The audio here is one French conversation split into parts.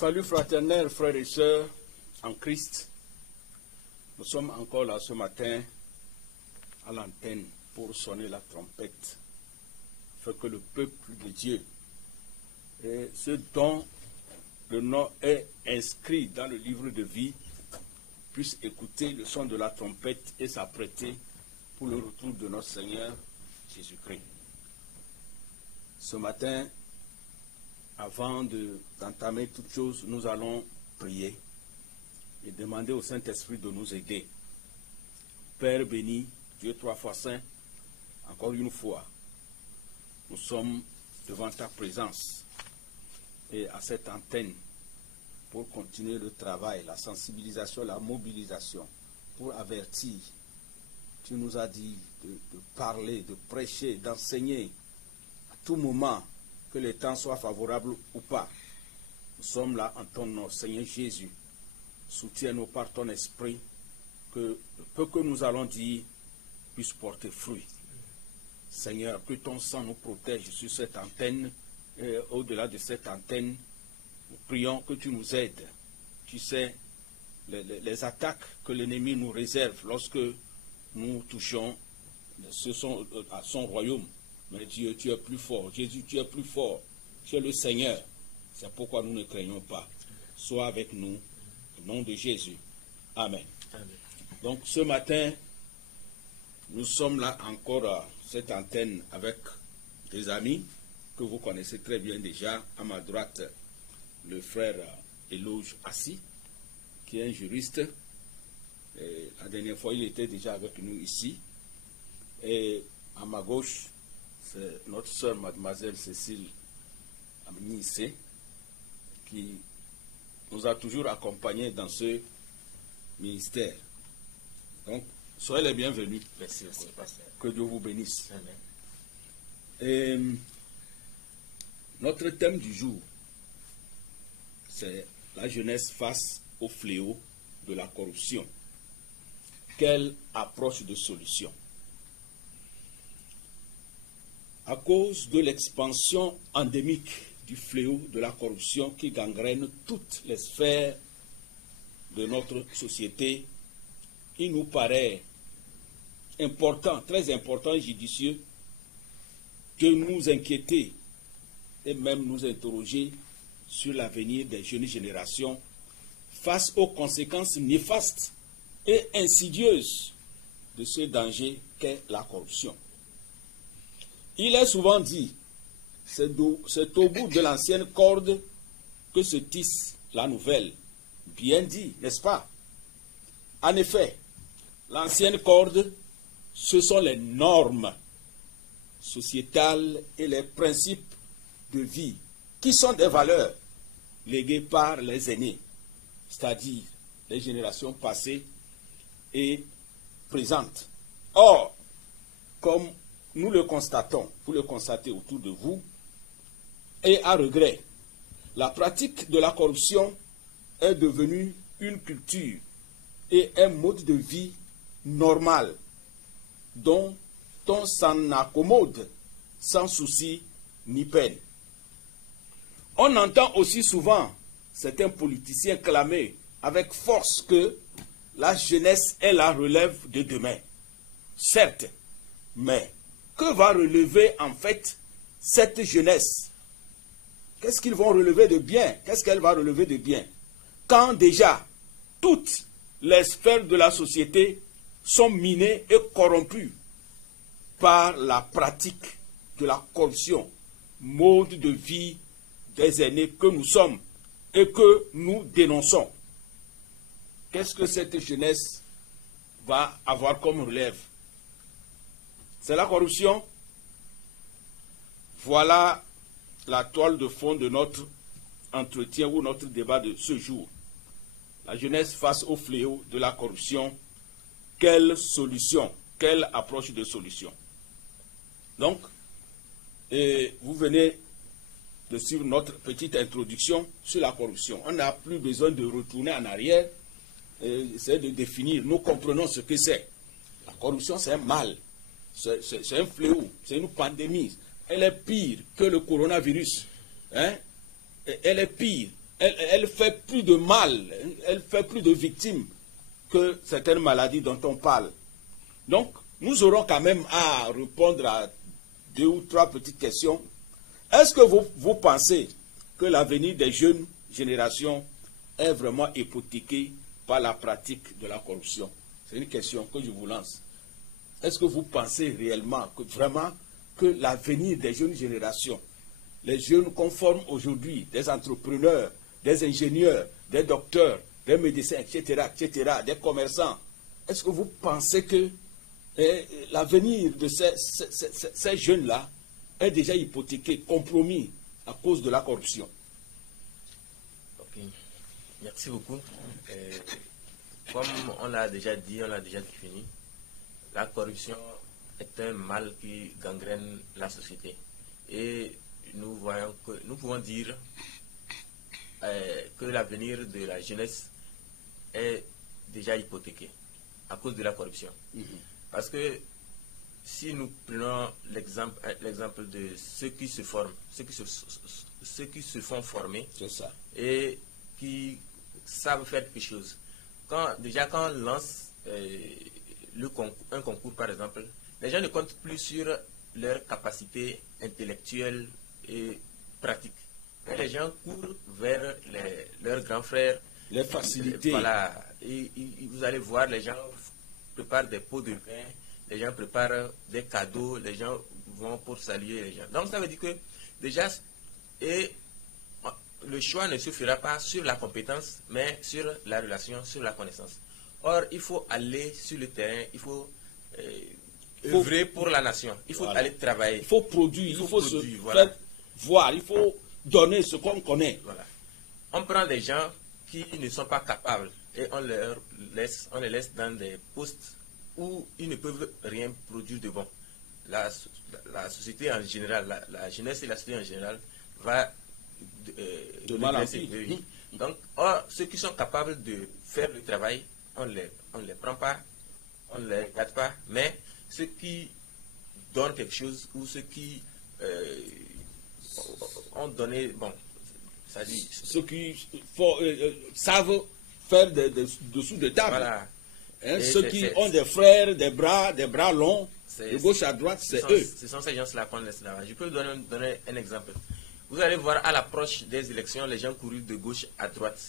Salut fraternel, frères et sœurs en Christ. Nous sommes encore là ce matin à l'antenne pour sonner la trompette, afin que le peuple de Dieu, et ce dont le nom est inscrit dans le livre de vie, puisse écouter le son de la trompette et s'apprêter pour le retour de notre Seigneur Jésus-Christ. Ce matin, avant d'entamer toute chose, nous allons prier et demander au Saint-Esprit de nous aider. Père béni, Dieu trois fois saint, encore une fois, nous sommes devant ta présence et à cette antenne pour continuer le travail, la sensibilisation, la mobilisation, pour avertir. Tu nous as dit de parler, de prêcher, d'enseigner à tout moment, que les temps soient favorables ou pas. Nous sommes là en ton nom, Seigneur Jésus. Soutiens-nous par ton esprit, que le peu que nous allons dire puisse porter fruit. Seigneur, que ton sang nous protège sur cette antenne et au-delà de cette antenne. Nous prions que tu nous aides. Tu sais, les attaques que l'ennemi nous réserve lorsque nous touchons à son royaume. Mais Dieu, tu es plus fort. Jésus, tu es plus fort. Tu es le Seigneur. C'est pourquoi nous ne craignons pas. Sois avec nous. Au nom de Jésus. Amen. Amen. Donc ce matin, nous sommes là encore à cette antenne avec des amis que vous connaissez très bien déjà. À ma droite, le frère Eloge Assi, qui est un juriste. Et la dernière fois, il était déjà avec nous ici. Et à ma gauche, c'est notre sœur, mademoiselle Cécile Amnissé, qui nous a toujours accompagnés dans ce ministère. Donc, soyez les bienvenus. Merci, que Dieu vous bénisse. Amen. Et notre thème du jour, c'est la jeunesse face au fléau de la corruption. Quelle approche de solution? À cause de l'expansion endémique du fléau de la corruption qui gangrène toutes les sphères de notre société, il nous paraît important, très important et judicieux, de nous inquiéter et même nous interroger sur l'avenir des jeunes générations face aux conséquences néfastes et insidieuses de ce danger qu'est la corruption. Il est souvent dit, c'est au bout de l'ancienne corde que se tisse la nouvelle. Bien dit, n'est-ce pas? En effet, l'ancienne corde, ce sont les normes sociétales et les principes de vie, qui sont des valeurs léguées par les aînés, c'est-à-dire les générations passées et présentes. Or, comme nous le constatons, vous le constatez autour de vous, et à regret, la pratique de la corruption est devenue une culture et un mode de vie normal dont on s'en accommode sans souci ni peine. On entend aussi souvent certains politiciens clamer avec force que la jeunesse est la relève de demain. Certes, mais que va relever en fait cette jeunesse? Qu'est-ce qu'ils vont relever de bien? Qu'est-ce qu'elle va relever de bien? Quand déjà toutes les sphères de la société sont minées et corrompues par la pratique de la corruption, mode de vie des aînés que nous sommes et que nous dénonçons. Qu'est-ce que cette jeunesse va avoir comme relève? C'est la corruption. Voilà la toile de fond de notre entretien ou notre débat de ce jour. La jeunesse face au fléau de la corruption. Quelle solution? Quelle approche de solution? Donc, vous venez de suivre notre petite introduction sur la corruption. On n'a plus besoin de retourner en arrière et essayer de définir. Nous comprenons ce que c'est. La corruption, c'est un mal. C'est un fléau. C'est une pandémie. Elle est pire que le coronavirus. Hein? Elle est pire elle fait plus de mal, elle fait plus de victimes que certaines maladies dont on parle. Donc, nous aurons quand même à répondre à 2 ou 3 petites questions. Est-ce que vous pensez que l'avenir des jeunes générations est vraiment hypothéqué par la pratique de la corruption? C'est une question que je vous lance. Est-ce que vous pensez réellement que l'avenir des jeunes générations, les jeunes qu'on forme aujourd'hui, des entrepreneurs, des ingénieurs, des docteurs, des médecins, etc., des commerçants, est-ce que vous pensez que l'avenir de ces jeunes-là est déjà hypothéqué, compromis à cause de la corruption? Ok, merci beaucoup. Comme on l'a déjà dit, on l'a déjà défini, la corruption est un mal qui gangrène la société. Et nous pouvons dire que l'avenir de la jeunesse est déjà hypothéqué à cause de la corruption. Parce que si nous prenons l'exemple de ceux qui se forment, ceux qui se font former et qui savent faire quelque chose. Quand on lance un concours, par exemple, les gens ne comptent plus sur leur capacité intellectuelle et pratique. Les gens courent vers leurs grands frères. Les facilités. Voilà. Et vous allez voir, les gens préparent des pots de vin, les gens préparent des cadeaux, les gens vont pour saluer les gens. Donc ça veut dire que déjà, le choix ne se fera pas sur la compétence, mais sur la relation, sur la connaissance. Or, il faut aller sur le terrain, il faut œuvrer pour la nation, il faut aller travailler. Il faut produire, il faut se faire voir, il faut donner ce qu'on connaît. Voilà. On prend des gens qui ne sont pas capables et on les laisse dans des postes où ils ne peuvent rien produire de bon. La société en général, la jeunesse et la société en général va de mal en pis. Donc, ceux qui sont capables de faire le travail, on ne les prend pas, on ne les garde pas, mais ceux qui donnent quelque chose ou ceux qui ont donné, bon, ça dit... Ceux qui savent faire dessous de table. Voilà. Ceux qui ont des frères, des bras longs, de gauche à droite, c'est eux. Ce sont ces gens-là qu'on laisse là-bas. Je peux vous donner un exemple. Vous allez voir à l'approche des élections, les gens courent de gauche à droite.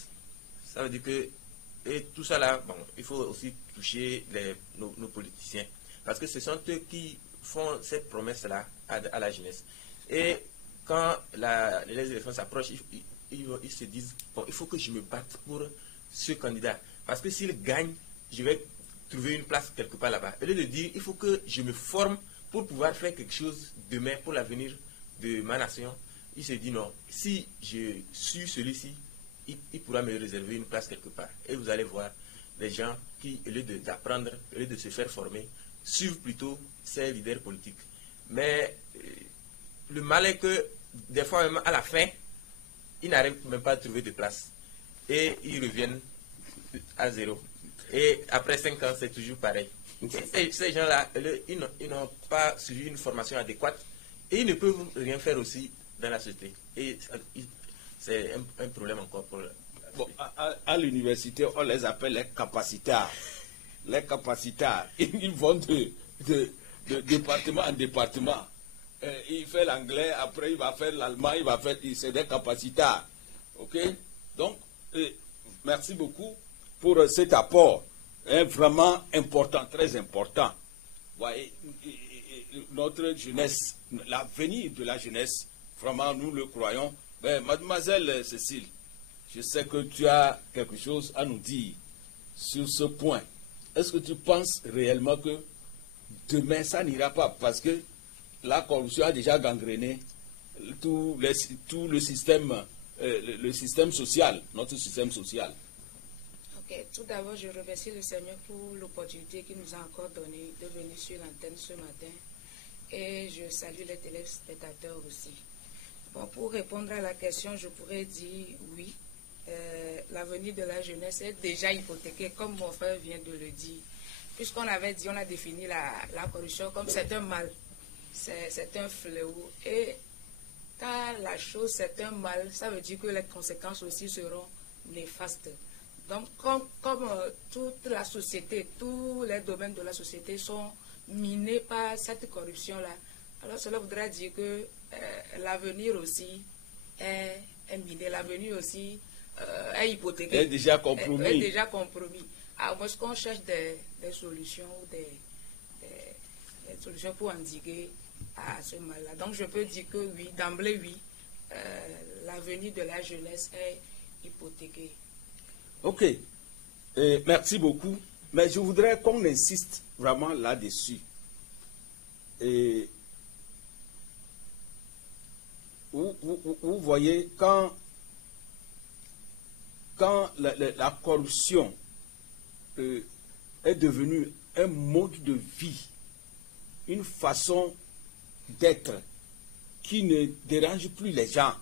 Ça veut dire que, et tout ça là, bon, il faut aussi toucher nos politiciens. Parce que ce sont eux qui font cette promesse-là à la jeunesse. Et quand les élections s'approchent, ils se disent, bon, il faut que je me batte pour ce candidat. Parce que s'il gagne, je vais trouver une place quelque part là-bas. Au lieu de dire, il faut que je me forme pour pouvoir faire quelque chose demain pour l'avenir de ma nation. Il se dit non, si je suis celui-ci, il pourra me réserver une place quelque part. Et vous allez voir des gens qui, au lieu d'apprendre, au lieu de se faire former, suivent plutôt ces leaders politiques. Mais le mal est que, des fois même à la fin, ils n'arrivent même pas à trouver de place. Et ils reviennent à zéro. Et après 5 ans, c'est toujours pareil. Et ces gens-là, ils n'ont pas suivi une formation adéquate et ils ne peuvent rien faire aussi dans la société. Et c'est un problème encore pour... Bon, à l'université, on les appelle les capacitaires. Les capacitaires, ils vont de département en département. Il fait l'anglais, après il va faire l'allemand, c'est des capacitaires. Ok? Donc, merci beaucoup pour cet apport, vraiment important, très important. Voyez, notre jeunesse, l'avenir de la jeunesse, vraiment nous le croyons. Mais mademoiselle Cécile, je sais que tu as quelque chose à nous dire sur ce point. Est-ce que tu penses réellement que demain ça n'ira pas? Parce que la corruption a déjà gangréné tout le système social, notre système social. Ok, tout d'abord, je remercie le Seigneur pour l'opportunité qu'il nous a encore donnée de venir sur l'antenne ce matin. Et je salue les téléspectateurs aussi. Bon, pour répondre à la question, je pourrais dire oui. L'avenir de la jeunesse est déjà hypothéqué, comme mon frère vient de le dire. Puisqu'on avait dit, on a défini la corruption comme c'est un mal, c'est un fléau. Et quand la chose, c'est un mal, ça veut dire que les conséquences aussi seront néfastes. Donc, comme toute la société, tous les domaines de la société sont minés par cette corruption-là, alors cela voudra dire que l'avenir aussi est miné, l'avenir aussi est hypothéqué. Est déjà compromis. Est déjà compromis. À moins qu'on cherche des solutions ou des solutions pour endiguer à ce mal-là. Donc, je peux dire que oui, d'emblée, oui, l'avenir de la jeunesse est hypothéqué. Ok, merci beaucoup. Mais je voudrais qu'on insiste vraiment là-dessus. Et vous voyez, quand la corruption est devenue un mode de vie, une façon d'être qui ne dérange plus les gens,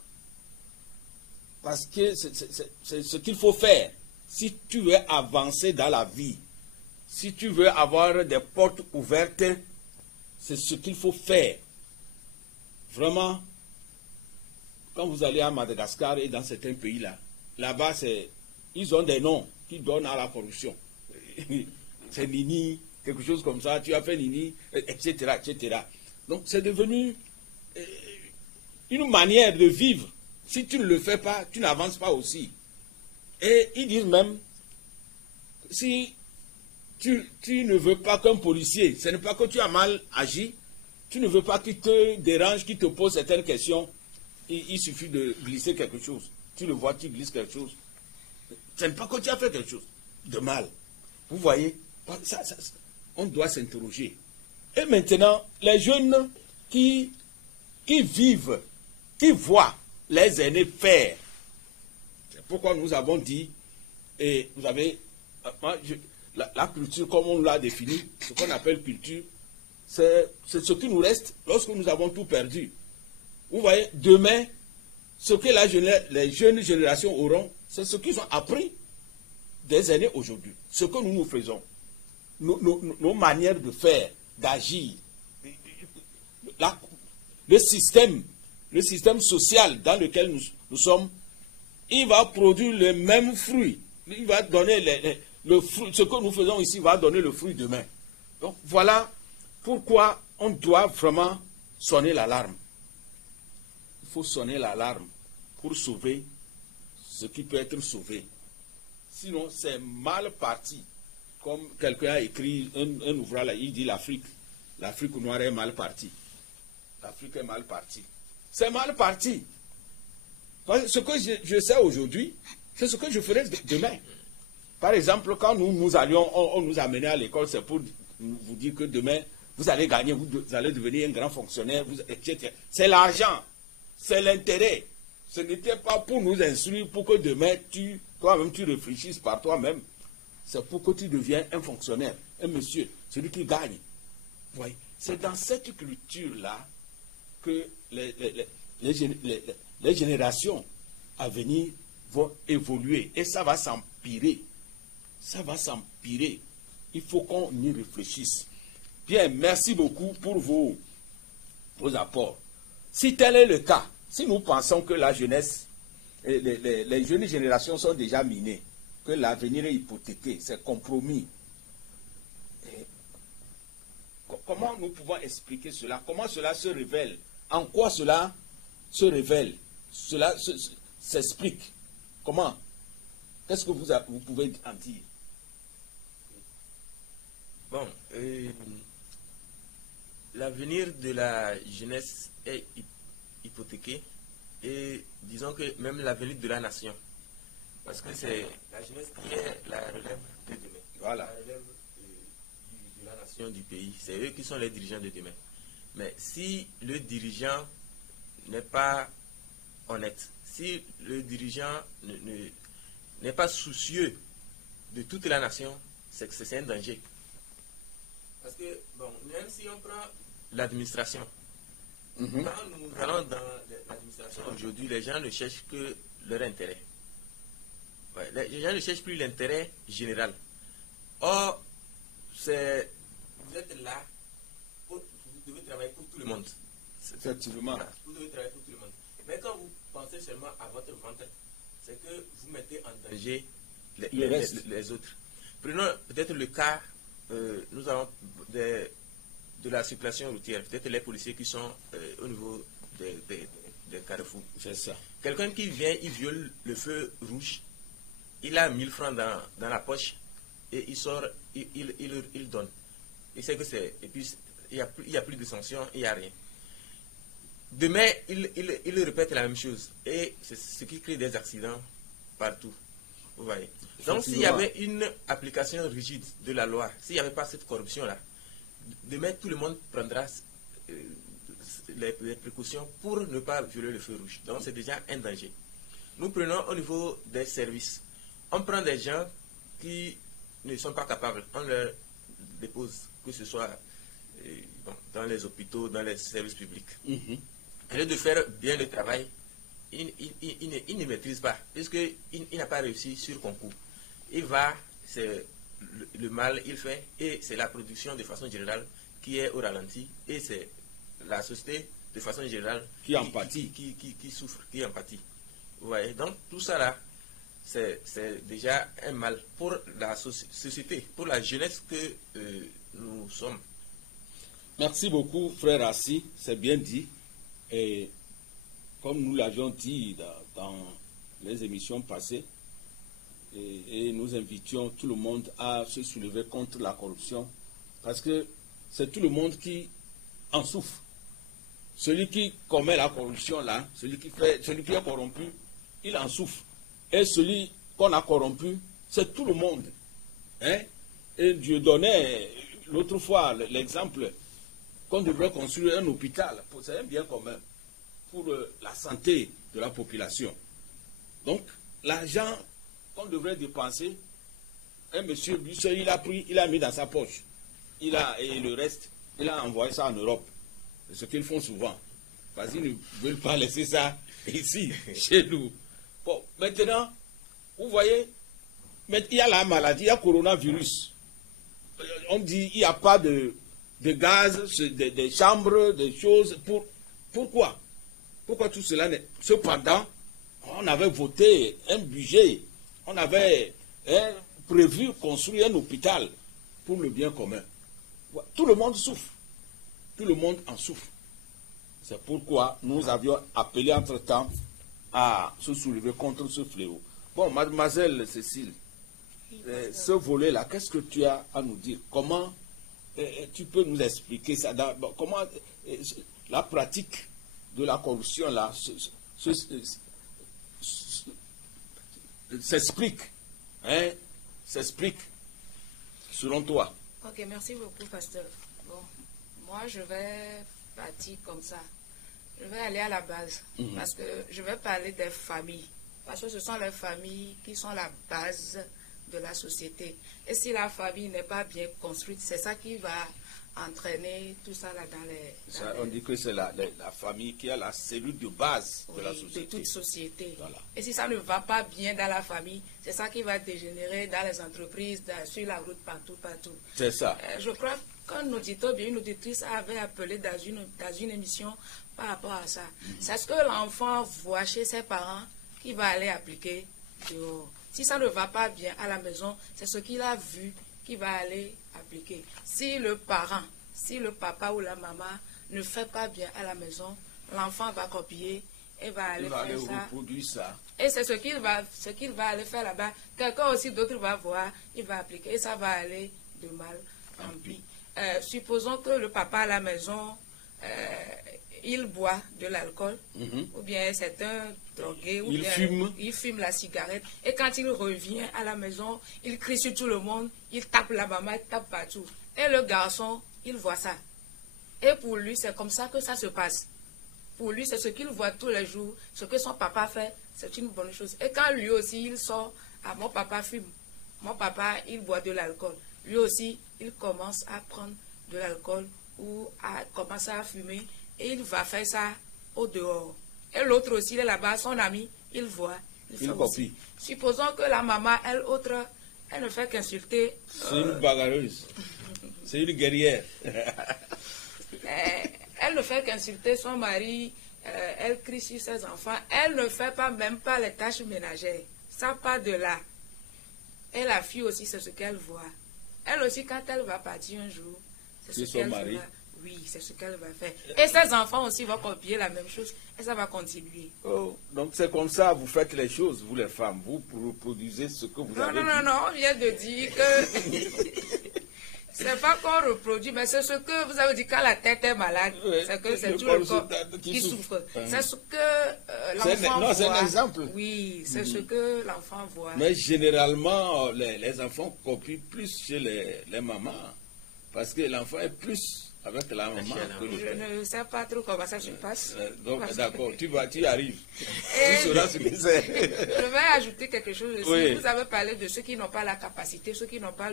parce que c'est ce qu'il faut faire. Si tu veux avancer dans la vie, si tu veux avoir des portes ouvertes, c'est ce qu'il faut faire. Vraiment, quand vous allez à Madagascar et dans certains pays là-bas, ils ont des noms qui donnent à la corruption. C'est Nini, quelque chose comme ça, tu as fait Nini, etc., etc. Donc c'est devenu une manière de vivre. Si tu ne le fais pas, tu n'avances pas aussi. Et ils disent même, si tu ne veux pas qu'un policier, ce n'est pas que tu as mal agi, tu ne veux pas qu'il te dérange, qu'il te pose certaines questions, il suffit de glisser quelque chose. Tu le vois, tu glisses quelque chose. Ce n'est pas que tu as fait quelque chose de mal. Vous voyez, on doit s'interroger. Et maintenant, les jeunes qui vivent, qui voient les aînés faire, c'est pourquoi nous avons dit, et vous avez, la culture, comme on l'a défini, ce qu'on appelle culture, c'est ce qui nous reste lorsque nous avons tout perdu. Vous voyez, demain, ce que les jeunes générations auront, c'est ce qu'ils ont appris des années aujourd'hui. Ce que nous faisons, nos manières de faire, d'agir, le système social dans lequel nous sommes, il va produire les mêmes fruits. Il va donner le fruit. Ce que nous faisons ici va donner le fruit demain. Donc voilà pourquoi on doit vraiment sonner l'alarme. Il faut sonner l'alarme pour sauver ce qui peut être sauvé. Sinon, c'est mal parti. Comme quelqu'un a écrit un ouvrage, là, il dit l'Afrique noire est mal partie. L'Afrique est mal partie. C'est mal parti. Parce que ce que je sais aujourd'hui, c'est ce que je ferai demain. Par exemple, quand nous allions, on nous amenait à l'école, c'est pour vous dire que demain, vous allez gagner, vous allez devenir un grand fonctionnaire, etc. C'est l'argent, c'est l'intérêt. Ce n'était pas pour nous instruire, pour que demain, toi-même, tu réfléchisses par toi-même. C'est pour que tu deviennes un fonctionnaire, un monsieur, celui qui gagne. Oui. C'est dans cette culture-là que les générations à venir vont évoluer. Et ça va s'empirer. Ça va s'empirer. Il faut qu'on y réfléchisse. Bien, merci beaucoup pour vos apports. Si tel est le cas, si nous pensons que la jeunesse, les jeunes générations sont déjà minées, que l'avenir est hypothéqué, c'est compromis, comment nous pouvons expliquer cela? Comment cela se révèle? En quoi cela se révèle? Cela s'explique. Comment? Qu'est-ce que vous pouvez en dire? Bon, l'avenir de la jeunesse est hypothéqué et disons que même l'avenir de la nation. Parce que c'est la jeunesse qui est la relève de demain. Voilà. La relève de la nation, du pays. C'est eux qui sont les dirigeants de demain. Mais si le dirigeant n'est pas honnête, si le dirigeant n'est pas soucieux de toute la nation, c'est un danger. Parce que, bon, même si on prend l'administration, quand nous allons dans l'administration aujourd'hui, les gens ne cherchent que leur intérêt. Ouais, les gens ne cherchent plus l'intérêt général. Or, vous êtes là, vous devez travailler pour tout le monde. Effectivement. Voilà, vous devez travailler pour tout le monde. Mais quand vous seulement à votre ventre, c'est que vous mettez en danger les autres. Prenons peut-être le cas, nous avons de la circulation routière, peut-être les policiers qui sont au niveau des carrefours. C'est ça. Quelqu'un qui vient, il viole le feu rouge, il a 1000 francs dans la poche et il sort, il donne. Il sait que c'est. Et puis, il n'y a plus de sanctions, il n'y a rien. Demain, il répète la même chose. Et c'est ce qui crée des accidents partout. Vous voyez. Donc, s'il y avait une application rigide de la loi, s'il n'y avait pas cette corruption-là, demain, tout le monde prendra les précautions pour ne pas violer le feu rouge. Donc, c'est déjà un danger. Nous prenons au niveau des services. On prend des gens qui ne sont pas capables. On leur dépose, que ce soit dans les hôpitaux, dans les services publics. Au lieu de faire bien le travail, il ne maîtrise pas, puisqu'il n'a pas réussi sur concours. Il va, c'est le mal, il fait, et c'est la production de façon générale qui est au ralenti, et c'est la société de façon générale qui empathie, qui souffre, qui empathie. Vous voyez, donc tout ça là, c'est déjà un mal pour la société, pour la jeunesse que nous sommes. Merci beaucoup, frère Assi, c'est bien dit. Et comme nous l'avions dit dans les émissions passées, et nous invitions tout le monde à se soulever contre la corruption, parce que c'est tout le monde qui en souffre. Celui qui commet la corruption là, celui qui est corrompu, il en souffre. Et celui qu'on a corrompu, c'est tout le monde. Hein? Et Dieu donnait l'autre fois l'exemple qu'on devrait construire un hôpital, c'est un bien commun, pour la santé de la population. Donc, l'argent qu'on devrait dépenser, un monsieur, lui seul, il a mis dans sa poche. Et le reste, il a envoyé ça en Europe. C'est ce qu'ils font souvent. Parce qu'ils ne veulent pas laisser ça ici, chez nous. Bon, maintenant, vous voyez, il y a la maladie, il y a le coronavirus. On dit il n'y a pas de gaz, des chambres, des choses. Pourquoi? Pourquoi tout cela n'est... Cependant, on avait voté un budget, on avait prévu construire un hôpital pour le bien commun. Tout le monde souffre. Tout le monde en souffre. C'est pourquoi nous avions appelé entre-temps à se soulever contre ce fléau. Bon, mademoiselle Cécile, ce volet-là, qu'est-ce que tu as à nous dire? Comment tu peux nous expliquer ça? Comment la pratique de la corruption là s'explique, hein, s'explique selon toi? Ok, merci beaucoup, pasteur. Bon, moi je vais partir comme ça. Je vais aller à la base parce que je vais parler des familles. Parce que ce sont les familles qui sont la base de la société. Et si la famille n'est pas bien construite, c'est ça qui va entraîner tout ça là dans les... On dit que c'est la famille qui a la cellule de base de la société. De toute société. Voilà. Et si ça ne va pas bien dans la famille, c'est ça qui va dégénérer dans les entreprises, sur la route, partout. C'est ça. Je crois qu'un auditeur, bien une auditrice avait appelé dans une émission par rapport à ça. C'est ce que l'enfant voit chez ses parents qui va aller appliquer dehors. Si ça ne va pas bien à la maison, c'est ce qu'il a vu qui va aller appliquer. Si le parent, si le papa ou la maman ne fait pas bien à la maison, l'enfant va copier et va aller faire ça. Reproduire ça. Et c'est ce qu'il va aller faire là-bas. Quelqu'un aussi d'autre va voir, il va appliquer et ça va aller de mal en pis. Supposons que le papa à la maison, il boit de l'alcool, ou bien c'est un drogué, ou il fume la cigarette. Et quand il revient à la maison, il crie sur tout le monde, il tape la maman, il tape partout. Et le garçon, il voit ça. Et pour lui, c'est comme ça que ça se passe. Pour lui, c'est ce qu'il voit tous les jours. Ce que son papa fait, c'est une bonne chose. Et quand lui aussi, il sort, mon papa fume, mon papa, il boit de l'alcool. Lui aussi, il commence à prendre de l'alcool ou à commencer à fumer. Et il va faire ça au dehors. Et l'autre aussi, il est là-bas, son ami, il voit. Il copie. Supposons que la maman, elle ne fait qu'insulter. C'est une bagarreuse. C'est une guerrière. Elle ne fait qu'insulter son mari, elle crie sur ses enfants, elle ne fait même pas les tâches ménagères. Ça part de là. Et la fille aussi, c'est ce qu'elle voit. Elle aussi, quand elle va partir un jour, c'est ce qu'elle fera. Oui, c'est ce qu'elle va faire. Et ses enfants aussi vont copier la même chose et ça va continuer. Oh, donc c'est comme ça, vous faites les choses, vous les femmes, vous reproduisez ce que vous avez dit. Non, on vient de dire que c'est pas qu'on reproduit, mais c'est ce que vous avez dit quand la tête est malade, c'est que c'est tout le corps qui souffre. C'est ce que l'enfant voit. C'est un exemple. Oui, c'est ce que l'enfant voit. Mais généralement, les enfants copient plus chez les mamans, parce que l'enfant est plus avec la maman que le père. Je ne sais pas trop comment ça se passe. Donc d'accord, tu y arrives. Tu sauras ce que c'est. Je vais ajouter quelque chose aussi. Oui. Vous avez parlé de ceux qui n'ont pas la capacité, ceux qui n'ont pas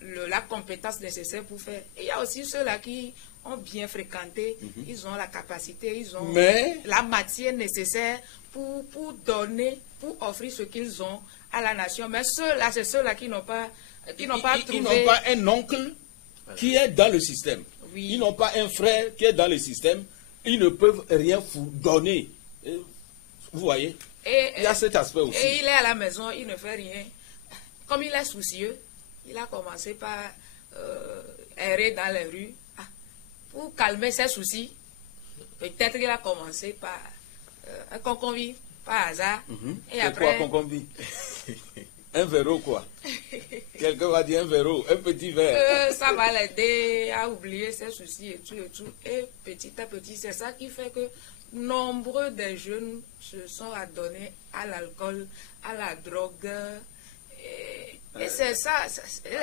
la compétence nécessaire pour faire. Et il y a aussi ceux-là qui ont bien fréquenté, ils ont la capacité, ils ont la matière nécessaire pour donner, pour offrir ce qu'ils ont à la nation. Mais ceux-là, c'est ceux-là qui n'ont pas trouvé... Ils n'ont pas un oncle qui est dans le système. Oui. Ils n'ont pas un frère qui est dans le système. Ils ne peuvent rien vous donner. Vous voyez? Il y a cet aspect aussi. Et il est à la maison, il ne fait rien. Comme il est soucieux, il a commencé par errer dans les rues. Pour calmer ses soucis, peut-être qu'il a commencé par un concombre, par hasard. Et après, quoi, concombre? Un verrou, quoi. Quelqu'un va dire un verrou, un petit verre. Ça va l'aider à oublier ses soucis et tout et tout. Et petit à petit, c'est ça qui fait que nombreux des jeunes se sont adonnés à l'alcool, à la drogue. Et c'est ça.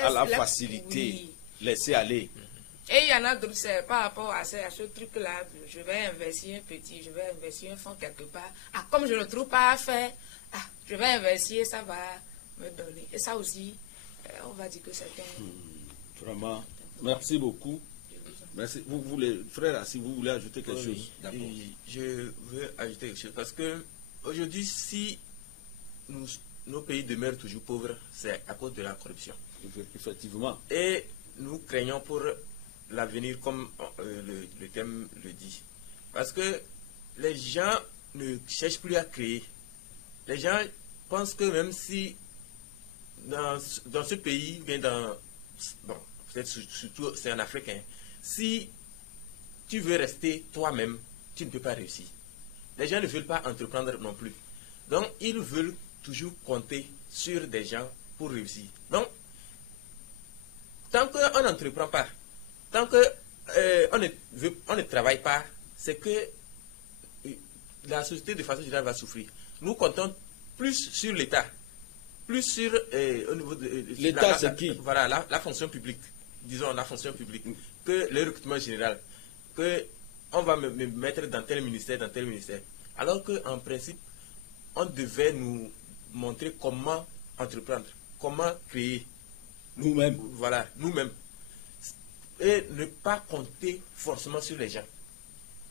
À la facilité. Oui. Laisser aller. Et il y en a d'autres, c'est par rapport à ce truc-là, je vais investir un petit, je vais investir un fonds quelque part. Comme je ne trouve pas à faire, je vais investir, ça va me donner. Et ça aussi, on va dire que c'est un... Vraiment, merci beaucoup. Merci. Vous voulez, frère, si vous voulez ajouter quelque chose. Je veux ajouter quelque chose parce que aujourd'hui, si nos pays demeurent toujours pauvres, c'est à cause de la corruption. Effectivement. Et nous craignons pour l'avenir, comme le thème le dit. Parce que les gens ne cherchent plus à créer. Les gens pensent que même si dans ce pays, bien peut-être surtout c'est en Afrique, si tu veux rester toi-même, tu ne peux pas réussir. Les gens ne veulent pas entreprendre non plus. Donc, ils veulent toujours compter sur des gens pour réussir. Donc, tant qu'on n'entreprend pas, tant qu'on ne travaille pas, c'est que la société de façon générale va souffrir. Nous comptons plus sur l'État, plus sur au niveau de l'État, c'est qui? Voilà, la fonction publique, disons la fonction publique, que le recrutement général, que on va me mettre dans tel ministère, alors qu'en principe, on devait nous montrer comment entreprendre, comment créer. Nous-mêmes. Voilà, nous-mêmes. Et ne pas compter forcément sur les gens.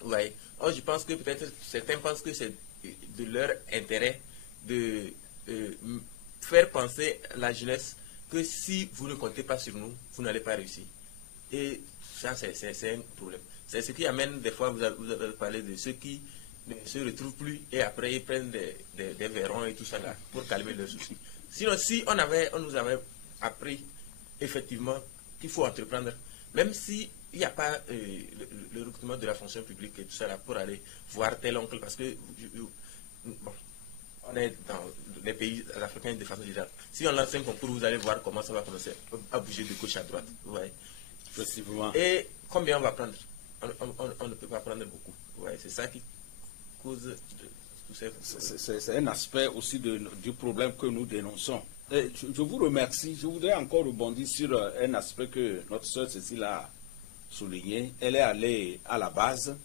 Vous voyez. Or, je pense que peut-être certains pensent que c'est de leur intérêt de faire penser la jeunesse que si vous ne comptez pas sur nous, vous n'allez pas réussir. Et ça, c'est un problème. C'est ce qui amène, des fois, vous avez parlé de ceux qui ne se retrouvent plus et après ils prennent des verrons et tout ça là pour calmer leurs soucis. Sinon, si on nous avait appris effectivement qu'il faut entreprendre, même si il n'y a pas le recrutement de la fonction publique et tout ça là pour aller voir tel oncle, parce que bon, on est dans les pays africains de façon générale. Si on lance un concours, vous allez voir comment ça va commencer à bouger de gauche à droite. Vous voyez. Effectivement. Et combien on va prendre? On ne peut pas prendre beaucoup. Ouais, c'est ça qui cause tout ça. C'est un aspect aussi du problème que nous dénonçons. Et je vous remercie. Je voudrais encore rebondir sur un aspect que notre soeur Cécile a souligné. Elle est allée à la base.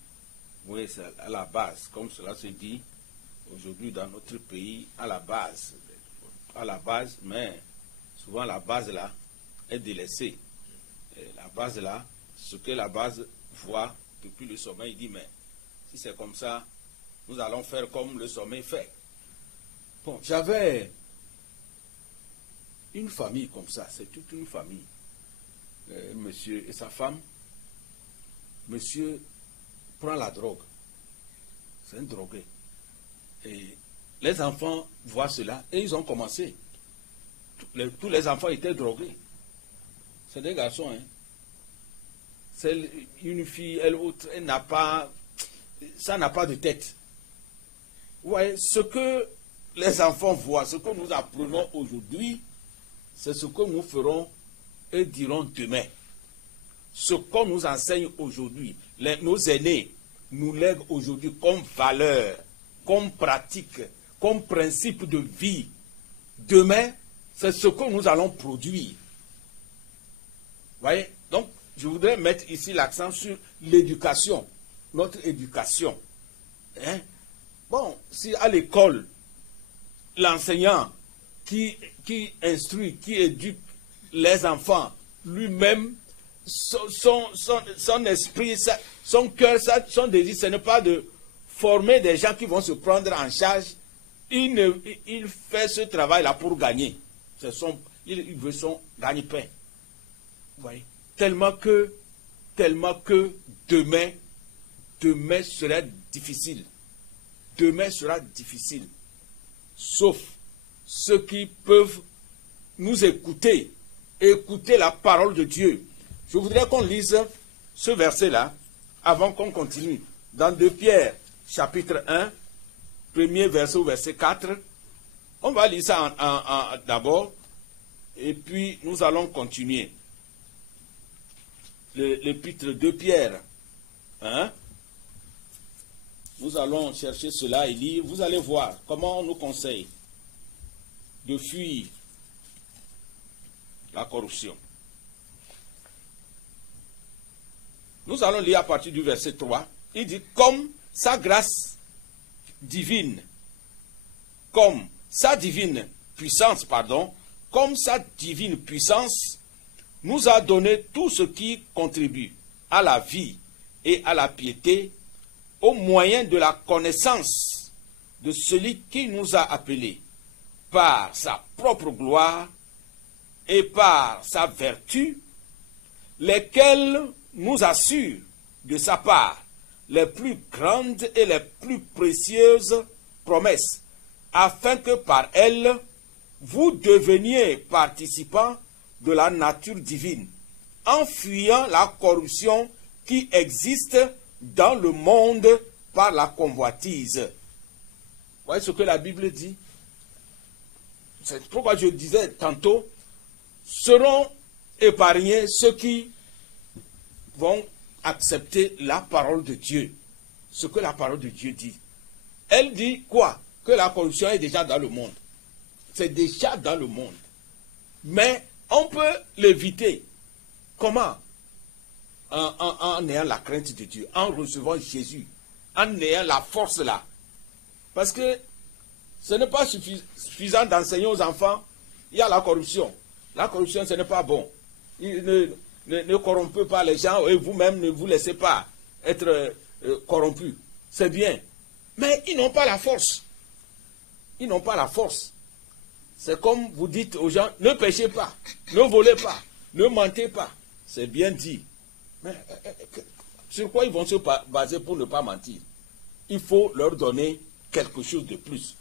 Oui, c'est à la base, comme cela se dit aujourd'hui dans notre pays, à la base. À la base, mais souvent la base là est délaissée. Et la base là, ce que la base voit depuis le sommet, il dit, mais si c'est comme ça, nous allons faire comme le sommet fait. Bon, j'avais une famille comme ça, c'est toute une famille. Monsieur et sa femme, monsieur prend la drogue. C'est un drogué. Et les enfants voient cela et ils ont commencé. Tous les enfants étaient drogués. C'est des garçons, hein. C'est une fille, elle autre, elle n'a pas, ça n'a pas de tête. Vous voyez, ce que les enfants voient, ce que nous apprenons aujourd'hui, c'est ce que nous ferons et dirons demain. Ce qu'on nous enseigne aujourd'hui, nos aînés nous lèguent aujourd'hui comme valeur, comme pratique, comme principe de vie. Demain, c'est ce que nous allons produire. Vous voyez? Donc, je voudrais mettre ici l'accent sur l'éducation, notre éducation. Hein? Bon, si à l'école, l'enseignant qui instruit, qui éduque les enfants, lui-même, son esprit, son cœur, son désir, ce n'est pas de former des gens qui vont se prendre en charge. Il fait ce travail-là pour gagner. Il veut son gagne-pain. Vous voyez? Tellement que demain sera difficile. Demain sera difficile. Sauf ceux qui peuvent nous écouter la parole de Dieu. Je voudrais qu'on lise ce verset-là avant qu'on continue. Dans 2 Pierre, chapitre 1, premier verset au verset 4. On va lire ça d'abord et puis nous allons continuer. L'épître de Pierre. Hein? Nous allons chercher cela et lire. Vous allez voir comment on nous conseille de fuir la corruption. Nous allons lire à partir du verset 3. Il dit, comme sa grâce divine, comme sa divine puissance nous a donné tout ce qui contribue à la vie et à la piété au moyen de la connaissance de celui qui nous a appelés par sa propre gloire et par sa vertu, lesquels nous assurent de sa part les plus grandes et les plus précieuses promesses, afin que par elles, vous deveniez participants de la nature divine, en fuyant la corruption qui existe dans le monde par la convoitise. Vous voyez ce que la Bible dit? C'est pourquoi je disais tantôt, seront épargnés ceux qui vont accepter la parole de Dieu. Ce que la parole de Dieu dit. Elle dit quoi? Que la corruption est déjà dans le monde. C'est déjà dans le monde. Mais on peut l'éviter. Comment? En ayant la crainte de Dieu, en recevant Jésus, en ayant la force là. Parce que ce n'est pas suffisant d'enseigner aux enfants, il y a la corruption. La corruption, ce n'est pas bon. Ne corrompez pas les gens et vous-même ne vous laissez pas être corrompus. C'est bien. Mais ils n'ont pas la force. Ils n'ont pas la force. C'est comme vous dites aux gens, ne péchez pas, ne volez pas, ne mentez pas. C'est bien dit. Mais sur quoi ils vont se baser pour ne pas mentir? Il faut leur donner quelque chose de plus.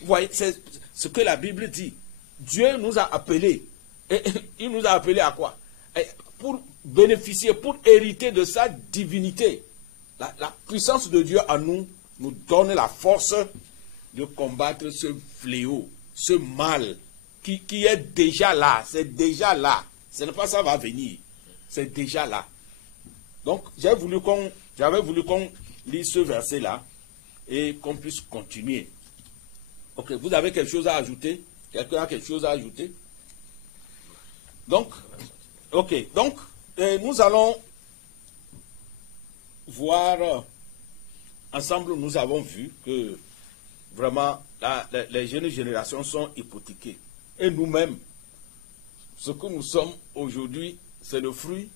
Vous voyez, c'est ce que la Bible dit. Dieu nous a appelés. Et il nous a appelés à quoi? Pour bénéficier, pour hériter de sa divinité. La puissance de Dieu en nous donne la force de combattre ce fléau, ce mal qui est déjà là. C'est déjà là. Ce n'est pas ça va venir. C'est déjà là. Donc, j'avais voulu qu'on lise ce verset-là et qu'on puisse continuer. Ok, vous avez quelque chose à ajouter? Quelqu'un a quelque chose à ajouter? Donc, ok, donc, nous allons voir ensemble, nous avons vu que vraiment les jeunes générations sont hypothéquées. Et nous-mêmes, ce que nous sommes aujourd'hui, c'est le fruit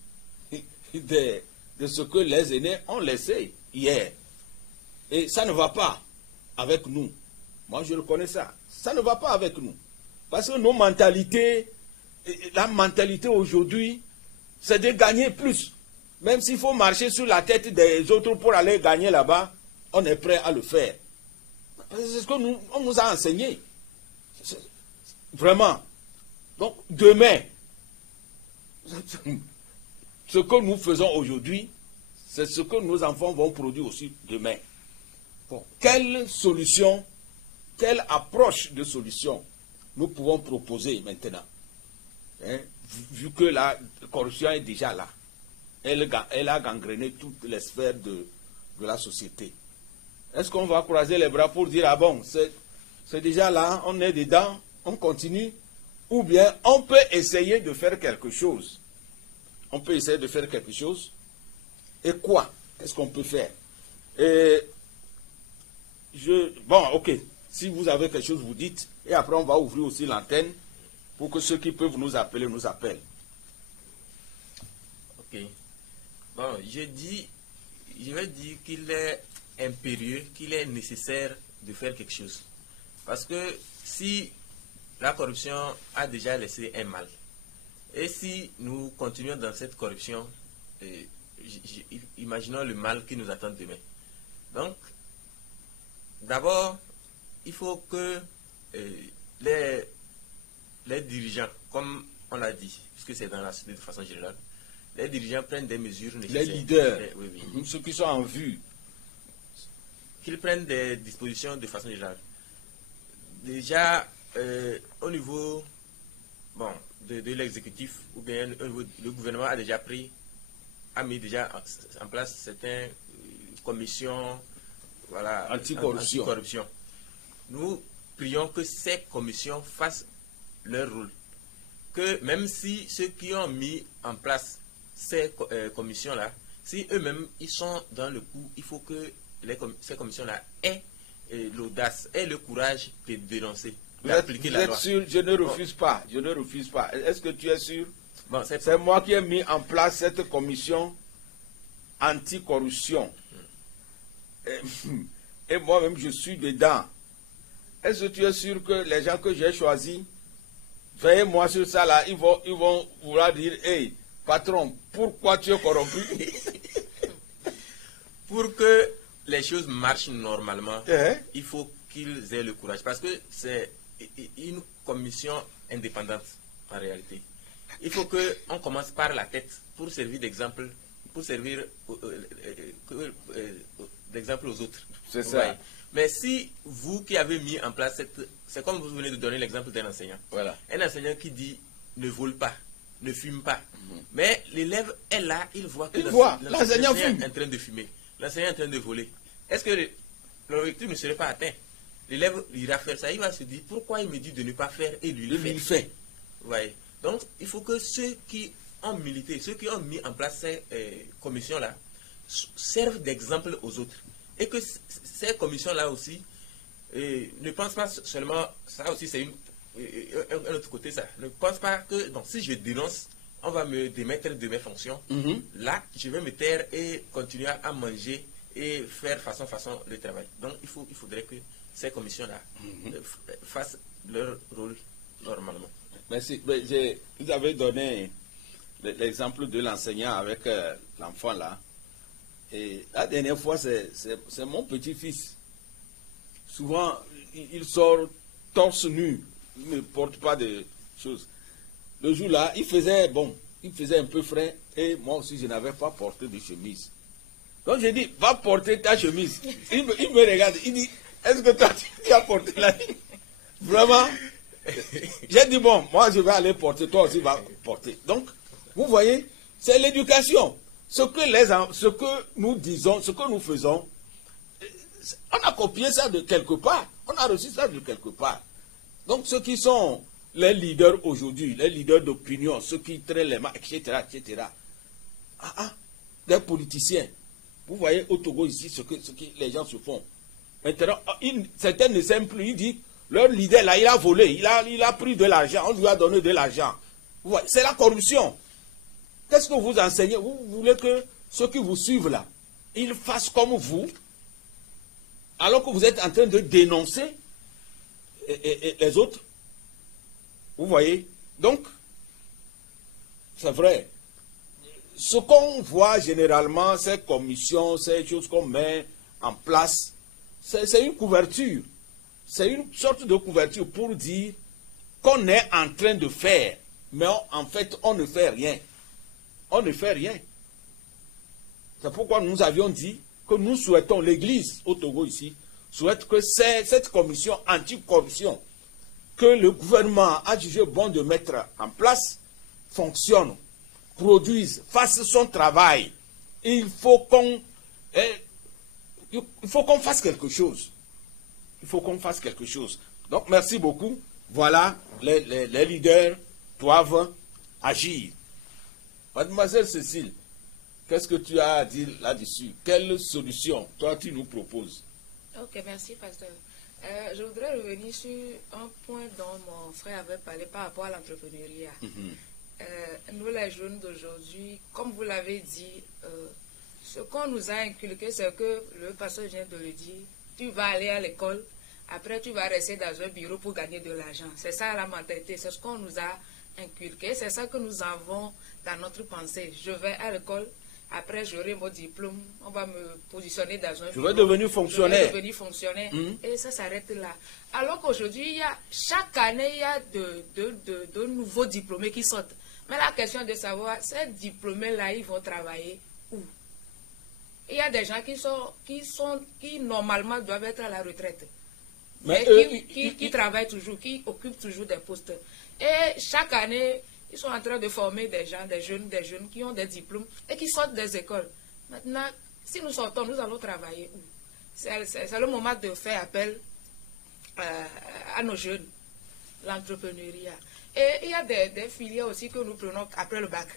de ce que les aînés ont laissé hier. Et ça ne va pas avec nous. Moi, je reconnais ça. Ça ne va pas avec nous. Parce que nos mentalités, la mentalité aujourd'hui, c'est de gagner plus. Même s'il faut marcher sur la tête des autres pour aller gagner là-bas, on est prêt à le faire. C'est ce que on nous a enseigné. Vraiment. Donc, demain, ce que nous faisons aujourd'hui, c'est ce que nos enfants vont produire aussi demain. Bon, quelle solution, quelle approche de solution nous pouvons proposer maintenant, hein, vu que la corruption est déjà là. Elle a gangréné toutes les sphères de la société. Est-ce qu'on va croiser les bras pour dire, ah bon, c'est déjà là, on est dedans, on continue, ou bien on peut essayer de faire quelque chose. On peut essayer de faire quelque chose. Et quoi? Qu'est-ce qu'on peut faire? Bon, ok. Si vous avez quelque chose, vous dites. Et après, on va ouvrir aussi l'antenne pour que ceux qui peuvent nous appeler, nous appellent. Ok. Bon, je vais dire qu'il est impérieux, qu'il est nécessaire de faire quelque chose. Parce que si la corruption a déjà laissé un mal, et si nous continuons dans cette corruption, imaginons le mal qui nous attend demain. Donc, d'abord, il faut que les dirigeants, comme on l'a dit, puisque c'est dans la société de façon générale, les dirigeants prennent des mesures nécessaires. Les leaders, oui. Ceux qui sont en vue. Qu'ils prennent des dispositions de façon générale. Déjà, au niveau de l'exécutif, ou bien le gouvernement a déjà mis déjà en place certaines commissions anticorruption. Nous prions que ces commissions fassent leur rôle. Que même si ceux qui ont mis en place ces commissions-là, si eux-mêmes ils sont dans le coup, il faut que ces commissions-là aient l'audace et le courage de dénoncer, d'appliquer la loi. Sûr, je ne refuse pas. Est-ce que tu es sûr? Bon, c'est moi qui ai mis en place cette commission anticorruption. Et moi-même, je suis dedans. Est-ce que tu es sûr que les gens que j'ai choisis, veillez-moi sur ça là, ils vont vouloir dire, hey, patron, pourquoi tu es corrompu? Pour que les choses marchent normalement, il faut qu'ils aient le courage. Parce que c'est une commission indépendante, en réalité. Il faut qu'on commence par la tête pour servir d'exemple, d'exemple aux autres. C'est ça. Ouais. Mais si vous qui avez mis en place c'est comme vous venez de donner l'exemple d'un enseignant. Voilà. Un enseignant qui dit ne vole pas, ne fume pas. Mais l'élève est là, il voit que l'enseignant est en train de fumer. L'enseignant est en train de voler. Est-ce que l'objectif ne serait pas atteint? L'élève ira faire ça, il va se dire pourquoi il me dit de ne pas faire et lui il fait. Ouais. Donc il faut que ceux qui ont milité, ceux qui ont mis en place ces commissions-là servent d'exemple aux autres. Et que ces commissions-là aussi ne pensent pas seulement, ça aussi c'est un autre côté ça, ne pensent pas que donc, si je dénonce, on va me démettre de mes fonctions. Là, je vais me taire et continuer à manger et faire façon le travail. Donc il faudrait que ces commissions-là fassent leur rôle normalement. Merci. Vous avez donné l'exemple de l'enseignant avec l'enfant là. Et la dernière fois, c'est mon petit-fils. Souvent, il sort torse nu. Il ne porte pas de choses. Le jour-là, il faisait un peu frais. Et moi aussi, je n'avais pas porté de chemise. Donc, j'ai dit, va porter ta chemise. Il me regarde. Il dit, est-ce que toi, tu as porté la chemise? Vraiment? J'ai dit, bon, moi, je vais aller porter. Toi aussi, va porter. Donc, vous voyez, c'est l'éducation. Ce que nous disons, ce que nous faisons, on a copié ça de quelque part. On a reçu ça de quelque part. Donc, ceux qui sont les leaders aujourd'hui, les leaders d'opinion, ceux qui traînent les mains, etc., des politiciens. Vous voyez au Togo ici ce que les gens se font. Maintenant, certains ne s'aiment plus. Ils disent, leur leader là, il a volé, il a pris de l'argent, on lui a donné de l'argent. C'est la corruption. Qu'est-ce que vous enseignez? Vous voulez que ceux qui vous suivent là, ils fassent comme vous, alors que vous êtes en train de dénoncer les autres? Vous voyez? Donc, c'est vrai. Ce qu'on voit généralement, ces commissions, ces choses qu'on met en place, c'est une couverture. C'est une sorte de couverture pour dire qu'on est en train de faire, mais en fait, on ne fait rien. On ne fait rien. C'est pourquoi nous avions dit que nous souhaitons, l'Église au Togo ici, souhaite que cette commission anti-corruption que le gouvernement a jugé bon de mettre en place fonctionne, produise, fasse son travail. Il faut qu'on fasse quelque chose. Il faut qu'on fasse quelque chose. Donc, merci beaucoup. Voilà, les leaders doivent agir. Mademoiselle Cécile, qu'est-ce que tu as à dire là-dessus? Quelle solution, toi, tu nous proposes? Ok, merci, pasteur. Je voudrais revenir sur un point dont mon frère avait parlé par rapport à l'entrepreneuriat. Nous, les jeunes d'aujourd'hui, comme vous l'avez dit, ce qu'on nous a inculqué, c'est que, le pasteur vient de le dire, tu vas aller à l'école, après tu vas rester dans un bureau pour gagner de l'argent. C'est ça la mentalité, c'est ce qu'on nous a inculqué, c'est ça que nous avons dans notre pensée. Je vais à l'école, après j'aurai mon diplôme, on va me positionner dans un bureau. Je vais devenir fonctionnaire. Je vais devenir fonctionnaire, et ça s'arrête là. Alors qu'aujourd'hui, chaque année, il y a de nouveaux diplômés qui sortent. Mais la question est de savoir, ces diplômés-là, ils vont travailler où? Il y a des gens qui normalement doivent être à la retraite, mais qui travaillent toujours, qui occupent toujours des postes. Et chaque année, ils sont en train de former des gens, des jeunes qui ont des diplômes et qui sortent des écoles. Maintenant, si nous sortons, nous allons travailler où? C'est le moment de faire appel à nos jeunes, l'entrepreneuriat. Et il y a des filières aussi que nous prenons après le bac.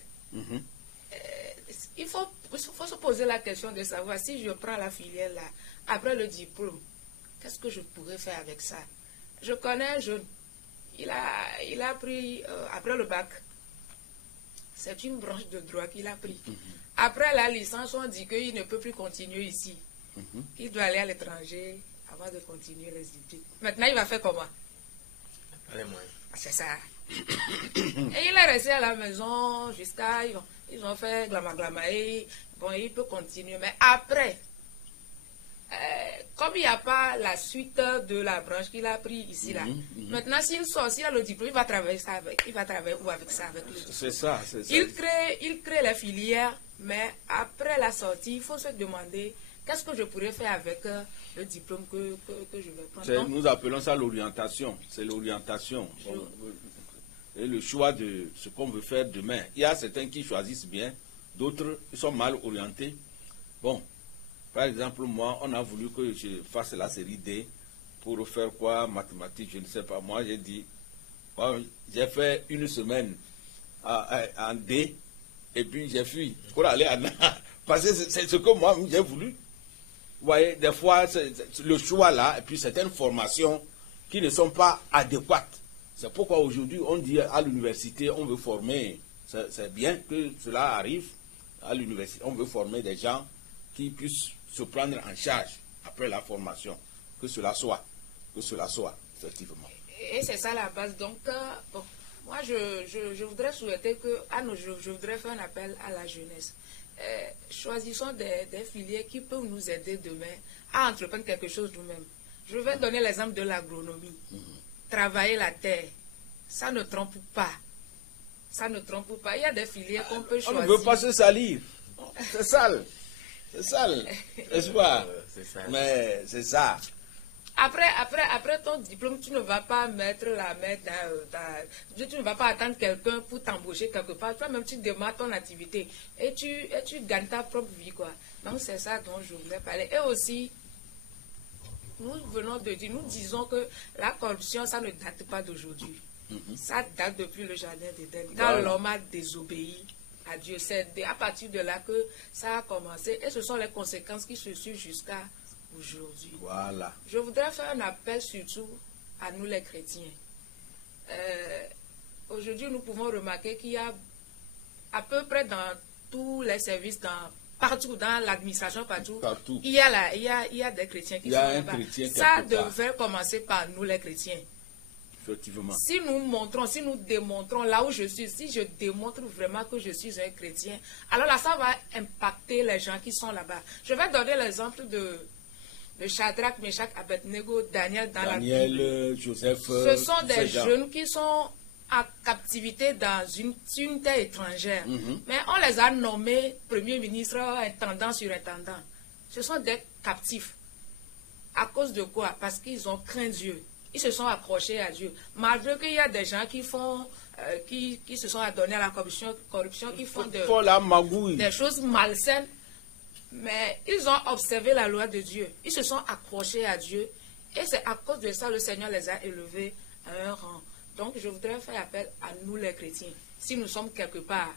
Il faut se poser la question de savoir si je prends la filière là, après le diplôme, qu'est-ce que je pourrais faire avec ça? Je connais un jeune, il a pris, après le bac, c'est une branche de droit qu'il a pris. Après la licence, on dit qu'il ne peut plus continuer ici. Il doit aller à l'étranger avant de continuer les études. Maintenant, il va faire comment? C'est ça. Et il est resté à la maison jusqu'à... Ils ont fait glama et bon, il peut continuer. Mais après, comme il n'y a pas la suite de la branche qu'il a pris ici, là, maintenant s'il sort, s'il a le diplôme, il va travailler ça avec. Il va travailler où avec ça, avec le diplôme. C'est ça, c'est ça. Il crée la filière, mais après la sortie, il faut se demander qu'est-ce que je pourrais faire avec le diplôme que je vais prendre. Nous appelons ça l'orientation. C'est l'orientation. Et le choix de ce qu'on veut faire demain. Il y a certains qui choisissent bien, d'autres sont mal orientés. Bon, par exemple, moi, on a voulu que je fasse la série D pour faire quoi? Mathématiques, je ne sais pas. Moi, j'ai dit, bon, j'ai fait une semaine en D et puis j'ai fui pour aller en A. Parce que c'est ce que moi, j'ai voulu. Vous voyez, des fois, le choix là, et puis certaines formations qui ne sont pas adéquates. C'est pourquoi aujourd'hui, on dit à l'université, on veut former, c'est bien que cela arrive à l'université, on veut former des gens qui puissent se prendre en charge après la formation, que cela soit, effectivement. Et c'est ça la base. Donc, bon, moi, je voudrais souhaiter que, je voudrais faire un appel à la jeunesse. Choisissons des filières qui peuvent nous aider demain à entreprendre quelque chose nous-mêmes. Je vais donner l'exemple de l'agronomie. Travailler la terre, ça ne trompe pas. Ça ne trompe pas. Il y a des filières qu'on peut choisir. On ne veut pas se salir. C'est sale. C'est sale. N'est-ce pas? Mais c'est ça. Après ton diplôme, tu ne vas pas mettre la main tu ne vas pas attendre quelqu'un pour t'embaucher quelque part. Toi-même, tu démarres ton activité et tu gagnes ta propre vie, quoi. Donc, c'est ça dont je voulais parler. Et aussi, nous venons de dire, nous disons que la corruption, ça ne date pas d'aujourd'hui. Ça date depuis le jardin d'Éden. Quand l'homme a désobéi à Dieu, c'est à partir de là que ça a commencé. Et ce sont les conséquences qui se suivent jusqu'à aujourd'hui. Voilà. Je voudrais faire un appel surtout à nous les chrétiens. Aujourd'hui, nous pouvons remarquer qu'il y a à peu près dans tous les services, partout dans l'administration, partout. Il y a des chrétiens qui sont là-bas. Ça devrait commencer par nous les chrétiens. Effectivement. Si nous montrons, si nous démontrons là où je suis, si je démontre vraiment que je suis un chrétien, alors là, ça va impacter les gens qui sont là-bas. Je vais donner l'exemple le Shadrach, Meshach, Abednego, Daniel dans Daniel, la Bible. Joseph. Ce sont des ces gens. jeunes qui sont en captivité sur une terre étrangère. Mais on les a nommés premier ministre, intendant sur intendant. Ce sont des captifs. À cause de quoi? Parce qu'ils ont craint Dieu. Ils se sont accrochés à Dieu. Malgré qu'il y a des gens qui font, qui se sont adonnés à la corruption qui font Pour la magouille. des choses malsaines, mais ils ont observé la loi de Dieu. Ils se sont accrochés à Dieu. Et c'est à cause de ça le Seigneur les a élevés à un rang. Donc je voudrais faire appel à nous les chrétiens. Si nous sommes quelque part,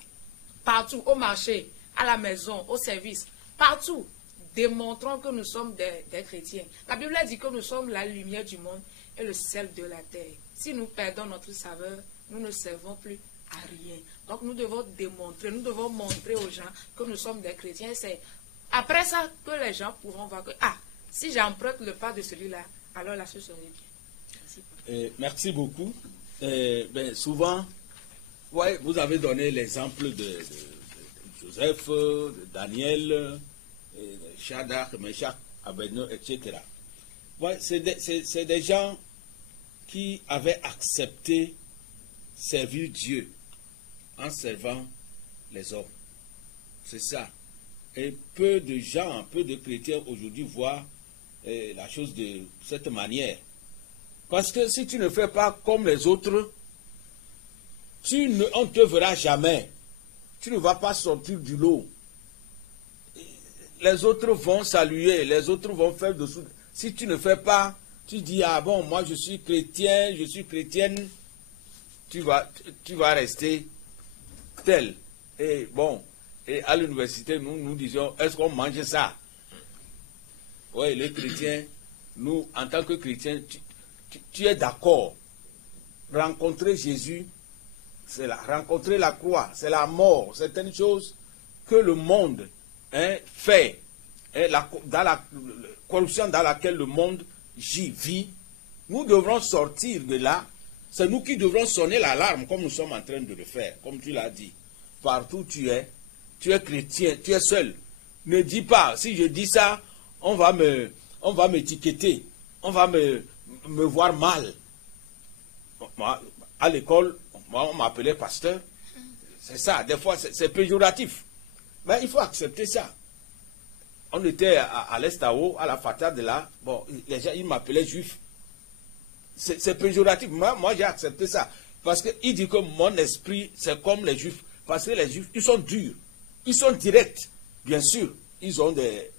partout, au marché, à la maison, au service, partout, démontrons que nous sommes des chrétiens. La Bible dit que nous sommes la lumière du monde et le sel de la terre. Si nous perdons notre saveur, nous ne servons plus à rien. Donc nous devons démontrer, nous devons montrer aux gens que nous sommes des chrétiens. C'est après ça que les gens pourront voir que, si j'emprunte le pas de celui-là, alors la chose serait bien. Merci beaucoup. Souvent, ouais, vous avez donné l'exemple de Joseph, de Daniel, de Shadrach, Meshach, Abednego, etc. Ouais, c'est des gens qui avaient accepté servir Dieu en servant les hommes. C'est ça. Et peu de gens, peu de chrétiens aujourd'hui voient la chose de cette manière. Parce que si tu ne fais pas comme les autres, on ne te verra jamais. Tu ne vas pas sortir du lot. Les autres vont saluer, les autres vont faire dessous. Si tu ne fais pas, tu dis, ah bon, moi je suis chrétien, je suis chrétienne, tu vas rester tel. Et bon, et à l'université, nous disions, est-ce qu'on mange ça? Oui, les chrétiens, nous, en tant que chrétiens, tu es d'accord. Rencontrer Jésus, c'est rencontrer la croix, c'est la mort. C'est une chose que le monde fait. Dans la corruption dans laquelle le monde vit, nous devrons sortir de là. C'est nous qui devrons sonner l'alarme comme nous sommes en train de le faire, comme tu l'as dit. Partout tu es chrétien, tu es seul. Ne dis pas, si je dis ça, on va m'étiqueter, on va me voir mal. Moi, à l'école, on m'appelait pasteur. C'est ça, des fois c'est péjoratif. Mais il faut accepter ça. On était à l'Estao, à la façade de là, bon, les gens, ils m'appelaient juif. C'est péjoratif. Moi j'ai accepté ça. Parce qu'il dit que mon esprit, c'est comme les juifs. Parce que les juifs, ils sont durs. Ils sont directs. Bien sûr, ils ont des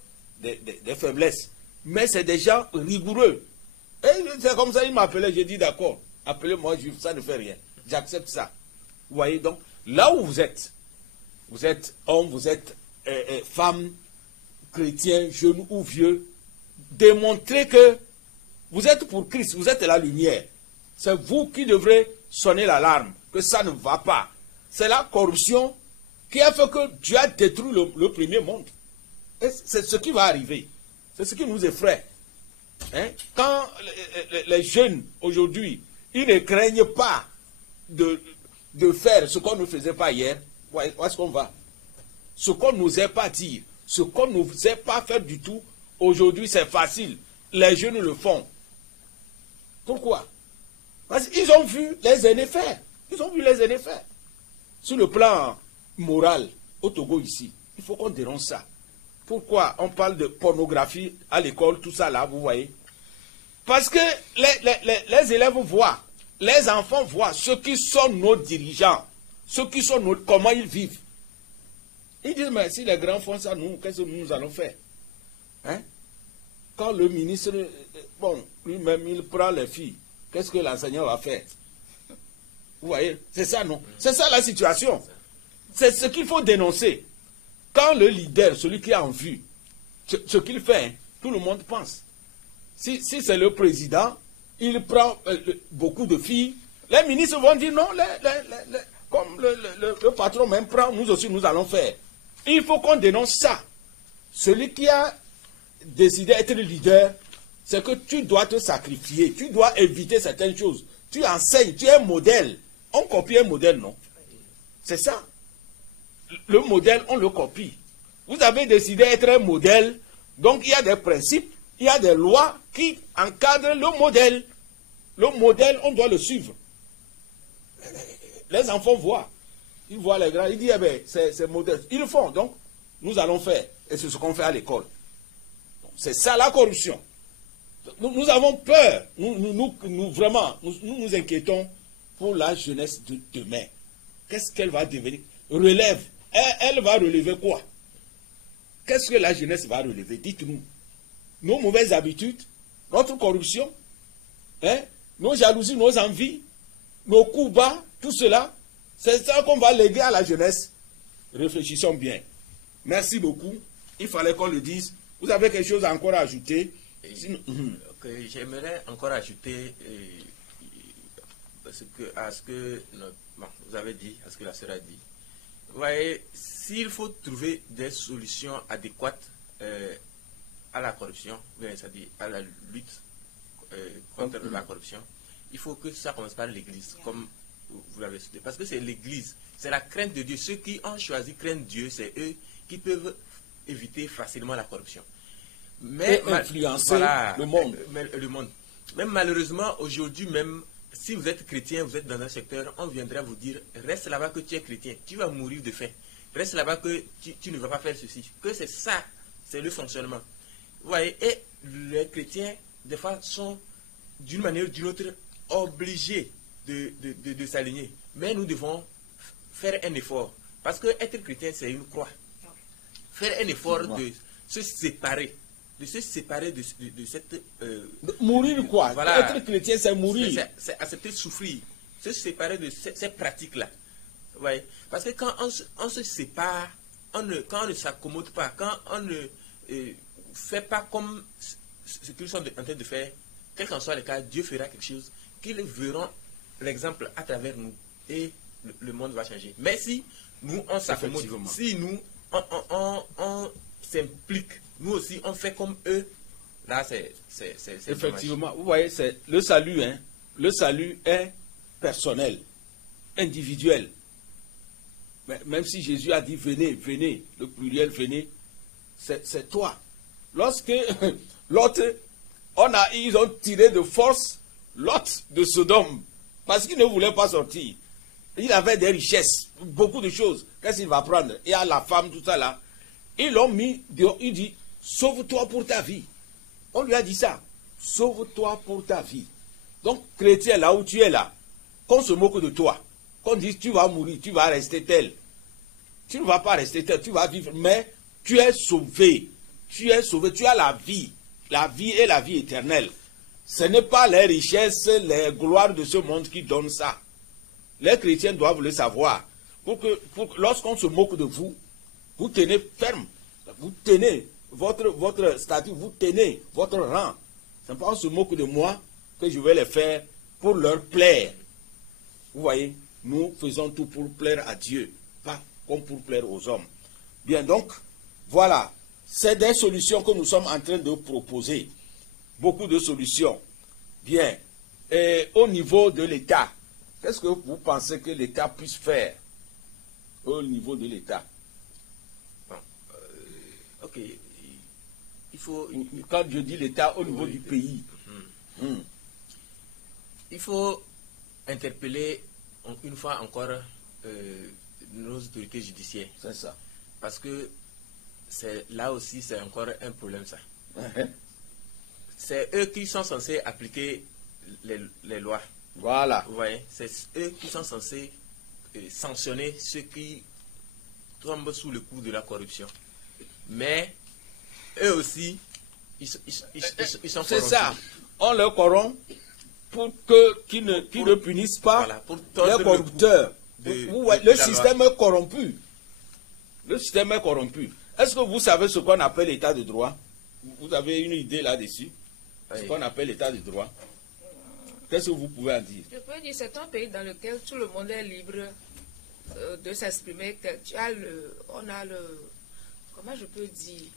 faiblesses. Mais c'est des gens rigoureux. Et c'est comme ça, il m'appelait, j'ai dit d'accord. Appelez-moi juif, ça ne fait rien. J'accepte ça. Vous voyez donc, là où vous êtes homme, vous êtes femme, chrétien, jeune ou vieux, démontrez que vous êtes pour Christ, vous êtes la lumière. C'est vous qui devrez sonner l'alarme, que ça ne va pas. C'est la corruption qui a fait que Dieu a détruit le premier monde. Et c'est ce qui va arriver. C'est ce qui nous effraie. Quand les jeunes aujourd'hui, ils ne craignent pas de faire ce qu'on ne faisait pas hier, où est-ce qu'on va? Ce qu'on n'osait pas dire, ce qu'on n'osait pas faire du tout, aujourd'hui c'est facile. Les jeunes le font. Pourquoi? Parce qu'ils ont vu les aînés faire. Ils ont vu les aînés faire. Sur le plan moral, au Togo ici, il faut qu'on dénonce ça. Pourquoi on parle de pornographie à l'école, tout ça là, vous voyez? Parce que les élèves voient, les enfants voient ceux qui sont nos dirigeants, ceux qui sont comment ils vivent. Ils disent, mais si les grands font ça, nous, qu'est-ce que nous allons faire? Quand le ministre, bon, lui-même, il prend les filles, qu'est-ce que l'enseignant va faire? Vous voyez? C'est ça, non? C'est ça la situation. C'est ce qu'il faut dénoncer. Quand le leader, celui qui a en vue, ce qu'il fait, tout le monde pense. Si c'est le président, il prend beaucoup de filles, les ministres vont dire non, comme le patron même prend, nous aussi nous allons faire. Il faut qu'on dénonce ça. Celui qui a décidé d'être le leader, c'est que tu dois te sacrifier, tu dois éviter certaines choses. Tu enseignes, tu es un modèle. On copie un modèle, non? C'est ça. Le modèle, on le copie. Vous avez décidé d'être un modèle, donc il y a des principes, il y a des lois qui encadrent le modèle. Le modèle, on doit le suivre. Les enfants voient. Ils voient les grands, ils disent, eh bien, c'est modèle. Ils le font, donc nous allons faire. Et c'est ce qu'on fait à l'école. C'est ça la corruption. Nous avons peur. Vraiment, nous nous inquiétons pour la jeunesse de demain. Qu'est-ce qu'elle va devenir? Relève. Elle va relever quoi? Qu'est-ce que la jeunesse va relever? Dites-nous. Nos mauvaises habitudes, notre corruption, hein, nos jalousies, nos envies, nos coups bas, tout cela, c'est ça qu'on va léguer à la jeunesse. Réfléchissons bien. Merci beaucoup. Il fallait qu'on le dise. Vous avez quelque chose encore à ajouter? Okay, j'aimerais encore ajouter à ce que vous avez dit, à ce que la sœur a dit. Vous voyez, s'il faut trouver des solutions adéquates à la corruption, c'est-à-dire à la lutte contre la corruption, il faut que ça commence par l'Église, comme vous l'avez cité. Parce que c'est l'Église, c'est la crainte de Dieu. Ceux qui ont choisi crainte Dieu, c'est eux qui peuvent éviter facilement la corruption. Mais influencer le monde. Le monde. Même malheureusement, aujourd'hui même, si vous êtes chrétien, vous êtes dans un secteur, on viendra vous dire, reste là-bas que tu es chrétien, tu vas mourir de faim. Reste là-bas que tu ne vas pas faire ceci. Que c'est ça, c'est le fonctionnement. Vous voyez, et les chrétiens, des fois, sont d'une manière ou d'une autre obligés de s'aligner. Mais nous devons faire un effort. Parce que être chrétien, c'est une croix. Faire un effort de se séparer. De se séparer de cette... mourir quoi? Voilà. Être chrétien, c'est mourir. C'est accepter de souffrir. Se séparer de ces pratiques-là. Ouais. Parce que quand on se sépare, quand on ne s'accommode pas, quand on ne fait pas comme ce qu'ils sont en train de faire, quel qu'en soit le cas, Dieu fera quelque chose, qu'ils verront l'exemple à travers nous et le monde va changer. Mais si nous, on s'accommode, si nous, on s'implique, nous aussi, on fait comme eux, là, c'est effectivement, dommage. vous voyez, c'est le salut, hein. Le salut est personnel, individuel. Mais même si Jésus a dit venez, venez, le pluriel venez, c'est toi. Lorsque l'autre, ils ont tiré de force Lot de Sodome, parce qu'il ne voulait pas sortir. Il avait des richesses, beaucoup de choses. Qu'est-ce qu'il va prendre? Il y a la femme, tout ça là. Ils l'ont mis, il dit, sauve-toi pour ta vie. On lui a dit ça, sauve-toi pour ta vie. Donc, chrétien, là où tu es là, qu'on se moque de toi, qu'on dise tu vas mourir, tu vas rester tel. Tu ne vas pas rester tel, tu vas vivre, mais tu es sauvé. Tu es sauvé, tu as la vie et la vie éternelle. Ce n'est pas les richesses, les gloires de ce monde qui donnent ça. Les chrétiens doivent le savoir. Lorsqu'on se moque de vous, vous tenez ferme. Vous tenez votre statut, vous tenez votre rang. Ce n'est pas on se moque de moi que je vais les faire pour leur plaire. Vous voyez, nous faisons tout pour plaire à Dieu, pas comme pour plaire aux hommes. Bien, donc, voilà. C'est des solutions que nous sommes en train de proposer. Beaucoup de solutions. Bien. Et au niveau de l'État, qu'est-ce que vous pensez que l'État puisse faire au niveau de l'État? Bon, ok. Il faut... Quand je dis l'État, au niveau du pays. Il faut interpeller une fois encore nos autorités judiciaires. C'est ça. Parce que là aussi, c'est encore un problème, ça. C'est eux qui sont censés appliquer les lois. Voilà. Vous voyez, c'est eux qui sont censés sanctionner ceux qui tombent sous le coup de la corruption. Mais eux aussi, ils sont corrompus. C'est ça. On leur corrompt pour qu'ils ne punissent pas les corrupteurs. Le système est corrompu. Le système est corrompu. Est-ce que vous savez ce qu'on appelle l'état de droit? Vous avez une idée là-dessus? Ce qu'on appelle l'état de droit. Qu'est-ce que vous pouvez en dire? Je peux dire, c'est un pays dans lequel tout le monde est libre de s'exprimer. On a le... Comment je peux dire?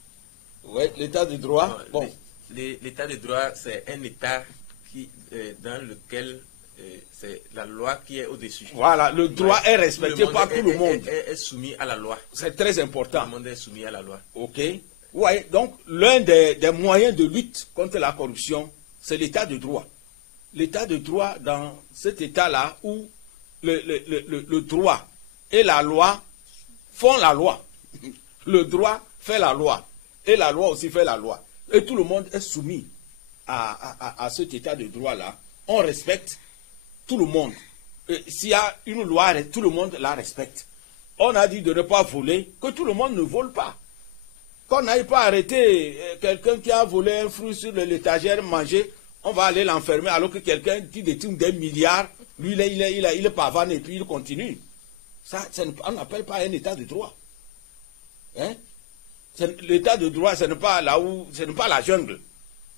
Oui, l'état de droit. Bon. L'état de droit, c'est un état dans lequel c'est la loi qui est au-dessus. Voilà, le droit est respecté par tout le monde. Est soumis à la loi. C'est très important. Tout le monde est soumis à la loi. Ok. Vous voyez, donc l'un des moyens de lutte contre la corruption, c'est l'état de droit. L'état de droit dans cet état-là où le droit et la loi font la loi. Le droit fait la loi et la loi aussi fait la loi. Et tout le monde est soumis à cet état de droit-là. On respecte tout le monde. S'il y a une loi, tout le monde la respecte. On a dit de ne pas voler, que tout le monde ne vole pas. Qu'on n'aille pas arrêter quelqu'un qui a volé un fruit sur l'étagère, manger, on va aller l'enfermer alors que quelqu'un qui détient des milliards, lui il est pavane et puis il continue. Ça, on n'appelle pas un état de droit. Hein? L'état de droit, ce n'est pas là où, ce n'est pas la jungle,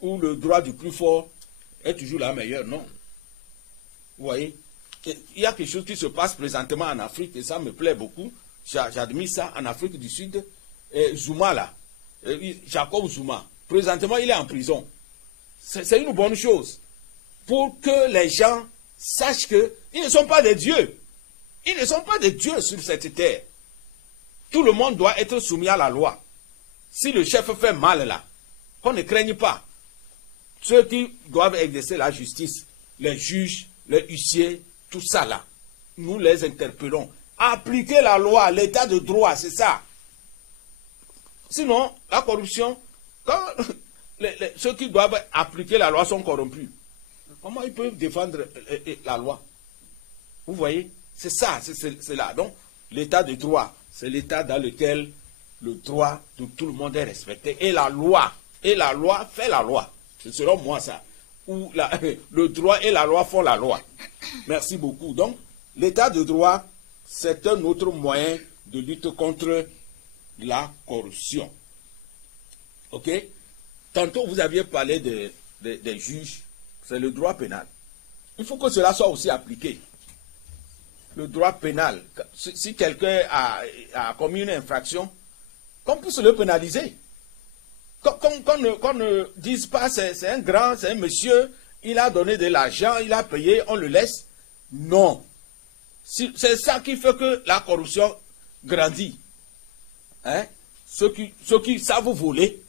où le droit du plus fort est toujours la meilleure, non. Vous voyez? Il y a quelque chose qui se passe présentement en Afrique et ça me plaît beaucoup. J'admire ça en Afrique du Sud. Zuma là, Jacob Zuma, présentement il est en prison. C'est une bonne chose pour que les gens sachent qu'ils ne sont pas des dieux. Ils ne sont pas des dieux sur cette terre. Tout le monde doit être soumis à la loi. Si le chef fait mal là, qu'on ne craigne pas. Ceux qui doivent exercer la justice, les juges, les huissiers, tout ça là, nous les interpellons. Appliquer la loi, l'état de droit, c'est ça. Sinon, la corruption, quand ceux qui doivent appliquer la loi sont corrompus, comment ils peuvent défendre la loi? Vous voyez? C'est ça, c'est là. Donc, l'état de droit, c'est l'état dans lequel le droit de tout le monde est respecté. Et la loi fait la loi. C'est selon moi ça. Où le droit et la loi font la loi. Merci beaucoup. Donc, l'état de droit, c'est un autre moyen de lutte contre la corruption. Ok? Tantôt, vous aviez parlé des juges. C'est le droit pénal. Il faut que cela soit aussi appliqué. Le droit pénal. Si quelqu'un a commis une infraction, qu'on puisse le pénaliser. Qu'on ne dise pas c'est un grand, c'est un monsieur, il a donné de l'argent, il a payé, on le laisse. Non. C'est ça qui fait que la corruption grandit. Hein? Ceux qui savent voler,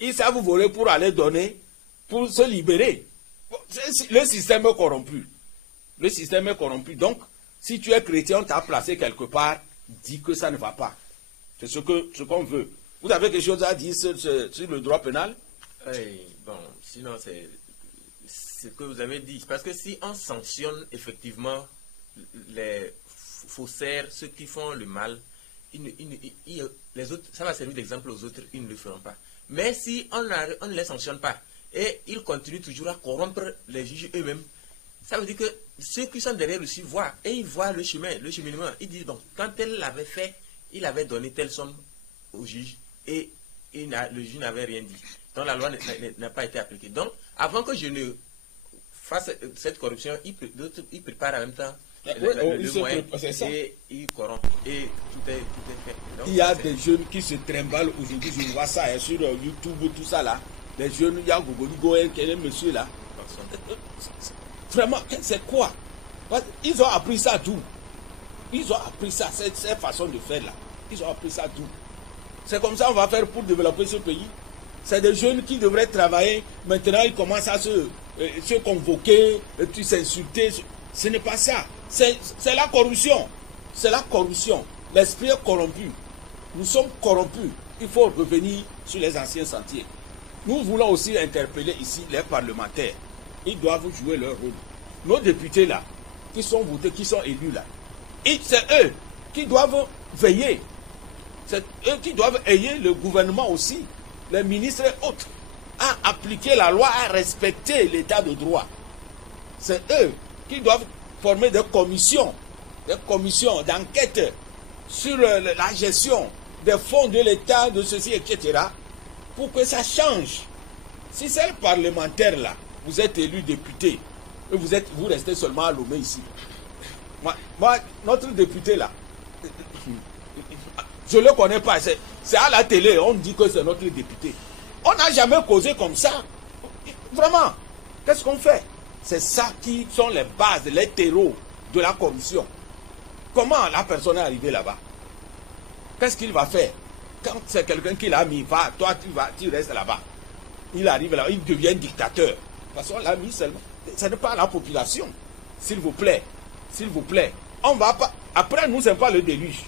ils savent voler pour aller donner, pour se libérer. Le système est corrompu. Le système est corrompu. Donc, si tu es chrétien, on t'a placé quelque part, dis que ça ne va pas. C'est ce qu'on veut. Vous avez quelque chose à dire sur le droit pénal? Oui, bon, sinon c'est ce que vous avez dit. Parce que si on sanctionne effectivement les faussaires, ceux qui font le mal, les autres, ça va servir d'exemple aux autres, ils ne le feront pas. Mais si on ne les sanctionne pas et ils continuent toujours à corrompre les juges eux-mêmes, ça veut dire que ceux qui sont derrière aussi voient, et ils voient le cheminement. Ils disent, bon, quand elle l'avait fait, il avait donné telle somme au juge et le juge n'avait rien dit. Donc la loi n'a pas été appliquée. Donc, avant que je ne fasse cette corruption, il prépare en même temps le moyen et il corrompt. Et tout est fait. Donc, il y a des jeunes qui se trimballent aujourd'hui, je vois ça sur YouTube, tout ça là. Les jeunes, il y a Gogogo, quel est monsieur là? Vraiment, c'est quoi? Ils ont appris ça d'où? Ils ont appris ça, cette façon de faire là. Ils ont appris ça d'où? C'est comme ça qu'on va faire pour développer ce pays. C'est des jeunes qui devraient travailler. Maintenant, ils commencent à se convoquer, et puis s'insulter. Ce n'est pas ça. C'est la corruption. C'est la corruption. L'esprit est corrompu. Nous sommes corrompus. Il faut revenir sur les anciens sentiers. Nous voulons aussi interpeller ici les parlementaires. Ils doivent jouer leur rôle. Nos députés là, qui sont votés, qui sont élus là, c'est eux qui doivent veiller. C'est eux qui doivent aider le gouvernement aussi, les ministres et autres, à appliquer la loi, à respecter l'état de droit. C'est eux qui doivent former des commissions d'enquête sur la gestion des fonds de l'État, de ceci, etc., pour que ça change. Si c'est le parlementaire là, vous êtes élu député, et vous restez seulement à Lomé ici. Moi, notre député là, je ne le connais pas, c'est à la télé, on dit que c'est notre député. On n'a jamais causé comme ça. Vraiment, qu'est-ce qu'on fait? C'est ça qui sont les bases, les terreaux de la corruption. Comment la personne est arrivée là-bas? Qu'est-ce qu'il va faire? Quand c'est quelqu'un qui l'a mis, va, toi tu restes là-bas. Il arrive là, il devient dictateur. De toute façon, l'a mis seulement. Ça n'est pas la population. S'il vous plaît. S'il vous plaît. On va pas. Après nous, ce n'est pas le déluge.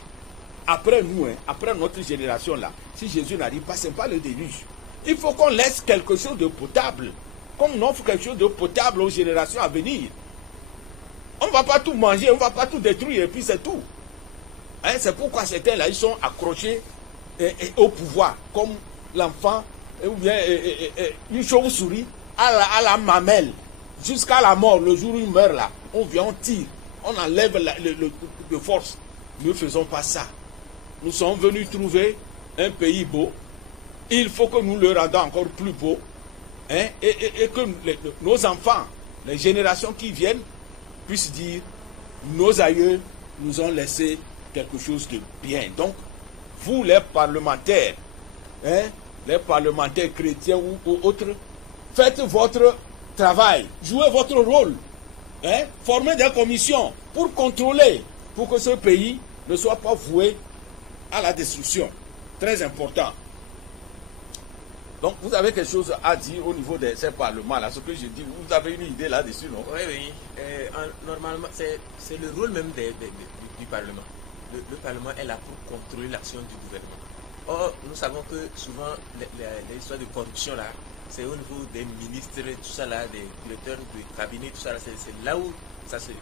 Après nous, après notre génération là, si Jésus n'arrive pas, ce n'est pas le déluge. Il faut qu'on laisse quelque chose de potable. Qu'on offre quelque chose de potable aux générations à venir. On ne va pas tout manger, on ne va pas tout détruire et puis c'est tout. Hein, c'est pourquoi certains là, ils sont accrochés au pouvoir, comme l'enfant, ou bien une chauve-souris à la mamelle, jusqu'à la mort. Le jour où il meurt là, on vient, on tire, on enlève de force. Ne faisons pas ça. Nous sommes venus trouver un pays beau. Il faut que nous le rendions encore plus beau. Hein, et que nos enfants, les générations qui viennent, puissent dire, nos aïeux nous ont laissé quelque chose de bien. Donc, vous les parlementaires, hein, les parlementaires chrétiens ou autres, faites votre travail, jouez votre rôle, hein, formez des commissions pour contrôler, pour que ce pays ne soit pas voué à la destruction. Très important. Donc, vous avez quelque chose à dire au niveau de ces parlements-là, ce que je dis, vous avez une idée là-dessus, non? Oui, oui. Normalement, c'est le rôle même du Parlement. Le Parlement est là pour contrôler l'action du gouvernement. Or, nous savons que souvent, les histoires de corruption, là, c'est au niveau des ministres, tout ça, là, des directeurs de cabinet, tout ça, là, c'est là où ça se fait.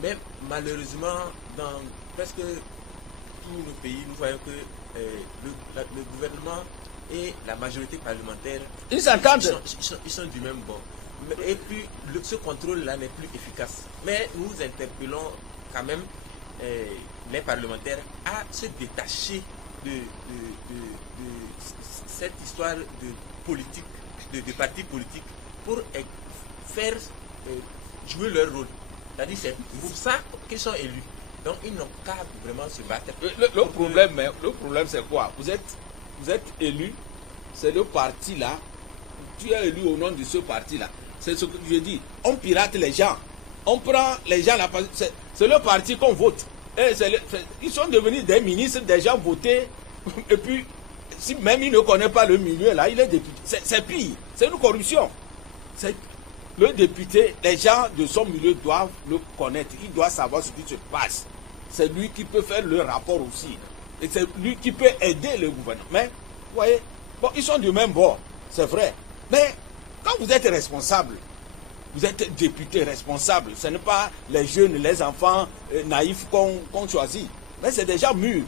Mais malheureusement, dans presque tous nos pays, nous voyons que le gouvernement et la majorité parlementaire, ils s'entendent. Ils sont du même bord. Et puis, ce contrôle-là n'est plus efficace. Mais nous interpellons quand même les parlementaires à se détacher de cette histoire de politique, de partis politiques, pour faire jouer leur rôle. C'est-à-dire c'est pour ça qu'ils sont élus. Donc, ils n'ont qu'à vraiment se battre. Le problème, c'est quoi? Vous êtes élu, c'est le parti là, tu es élu au nom de ce parti là. C'est ce que je dis. On pirate les gens. On prend les gens là. C'est le parti qu'on vote. Et ils sont devenus des ministres, des gens votés. Et puis, si même il ne connaît pas le milieu là, il est député. C'est pire. C'est une corruption. Le député, les gens de son milieu doivent le connaître. Il doit savoir ce qui se passe. C'est lui qui peut faire le rapport aussi. Et c'est lui qui peut aider le gouvernement. Mais, vous voyez, bon, ils sont du même bord, c'est vrai. Mais, quand vous êtes responsable, vous êtes député responsable, ce n'est pas les jeunes, les enfants naïfs qu'on choisit. Mais c'est des gens mûrs.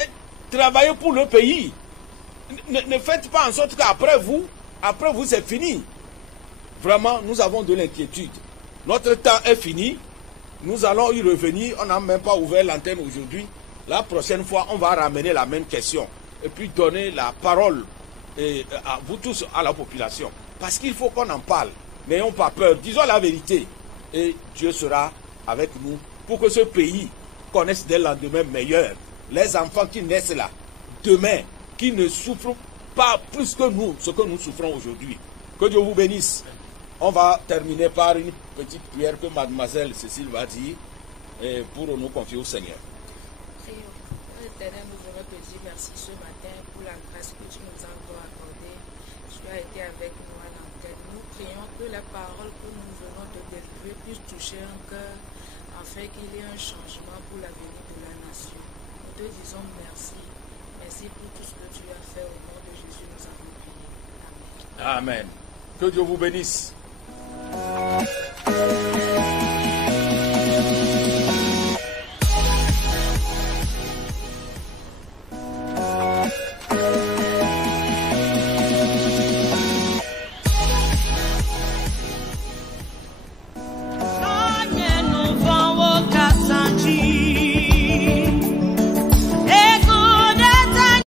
Et travaillez pour le pays. Ne faites pas en sorte qu'après vous, c'est fini. Vraiment, nous avons de l'inquiétude. Notre temps est fini. Nous allons y revenir. On n'a même pas ouvert l'antenne aujourd'hui. La prochaine fois, on va ramener la même question. Et puis donner la parole à vous tous, à la population. Parce qu'il faut qu'on en parle. N'ayons pas peur. Disons la vérité. Et Dieu sera avec nous pour que ce pays connaisse des lendemains meilleurs. Les enfants qui naissent là, demain, qui ne souffrent pas plus que nous, ce que nous souffrons aujourd'hui. Que Dieu vous bénisse. On va terminer par une petite prière que mademoiselle Cécile va dire pour nous confier au Seigneur. Éternel, nous voulons te dire merci ce matin pour la grâce que tu nous as encore accordée. Tu as été avec nous à l'antenne. Nous prions que la parole que nous venons de délivrer puisse toucher un cœur afin qu'il y ait un changement pour l'avenir de la nation. Nous te disons merci. Merci pour tout ce que tu as fait au nom de Jésus. Nous avons prié. Amen. Amen. Que Dieu vous bénisse.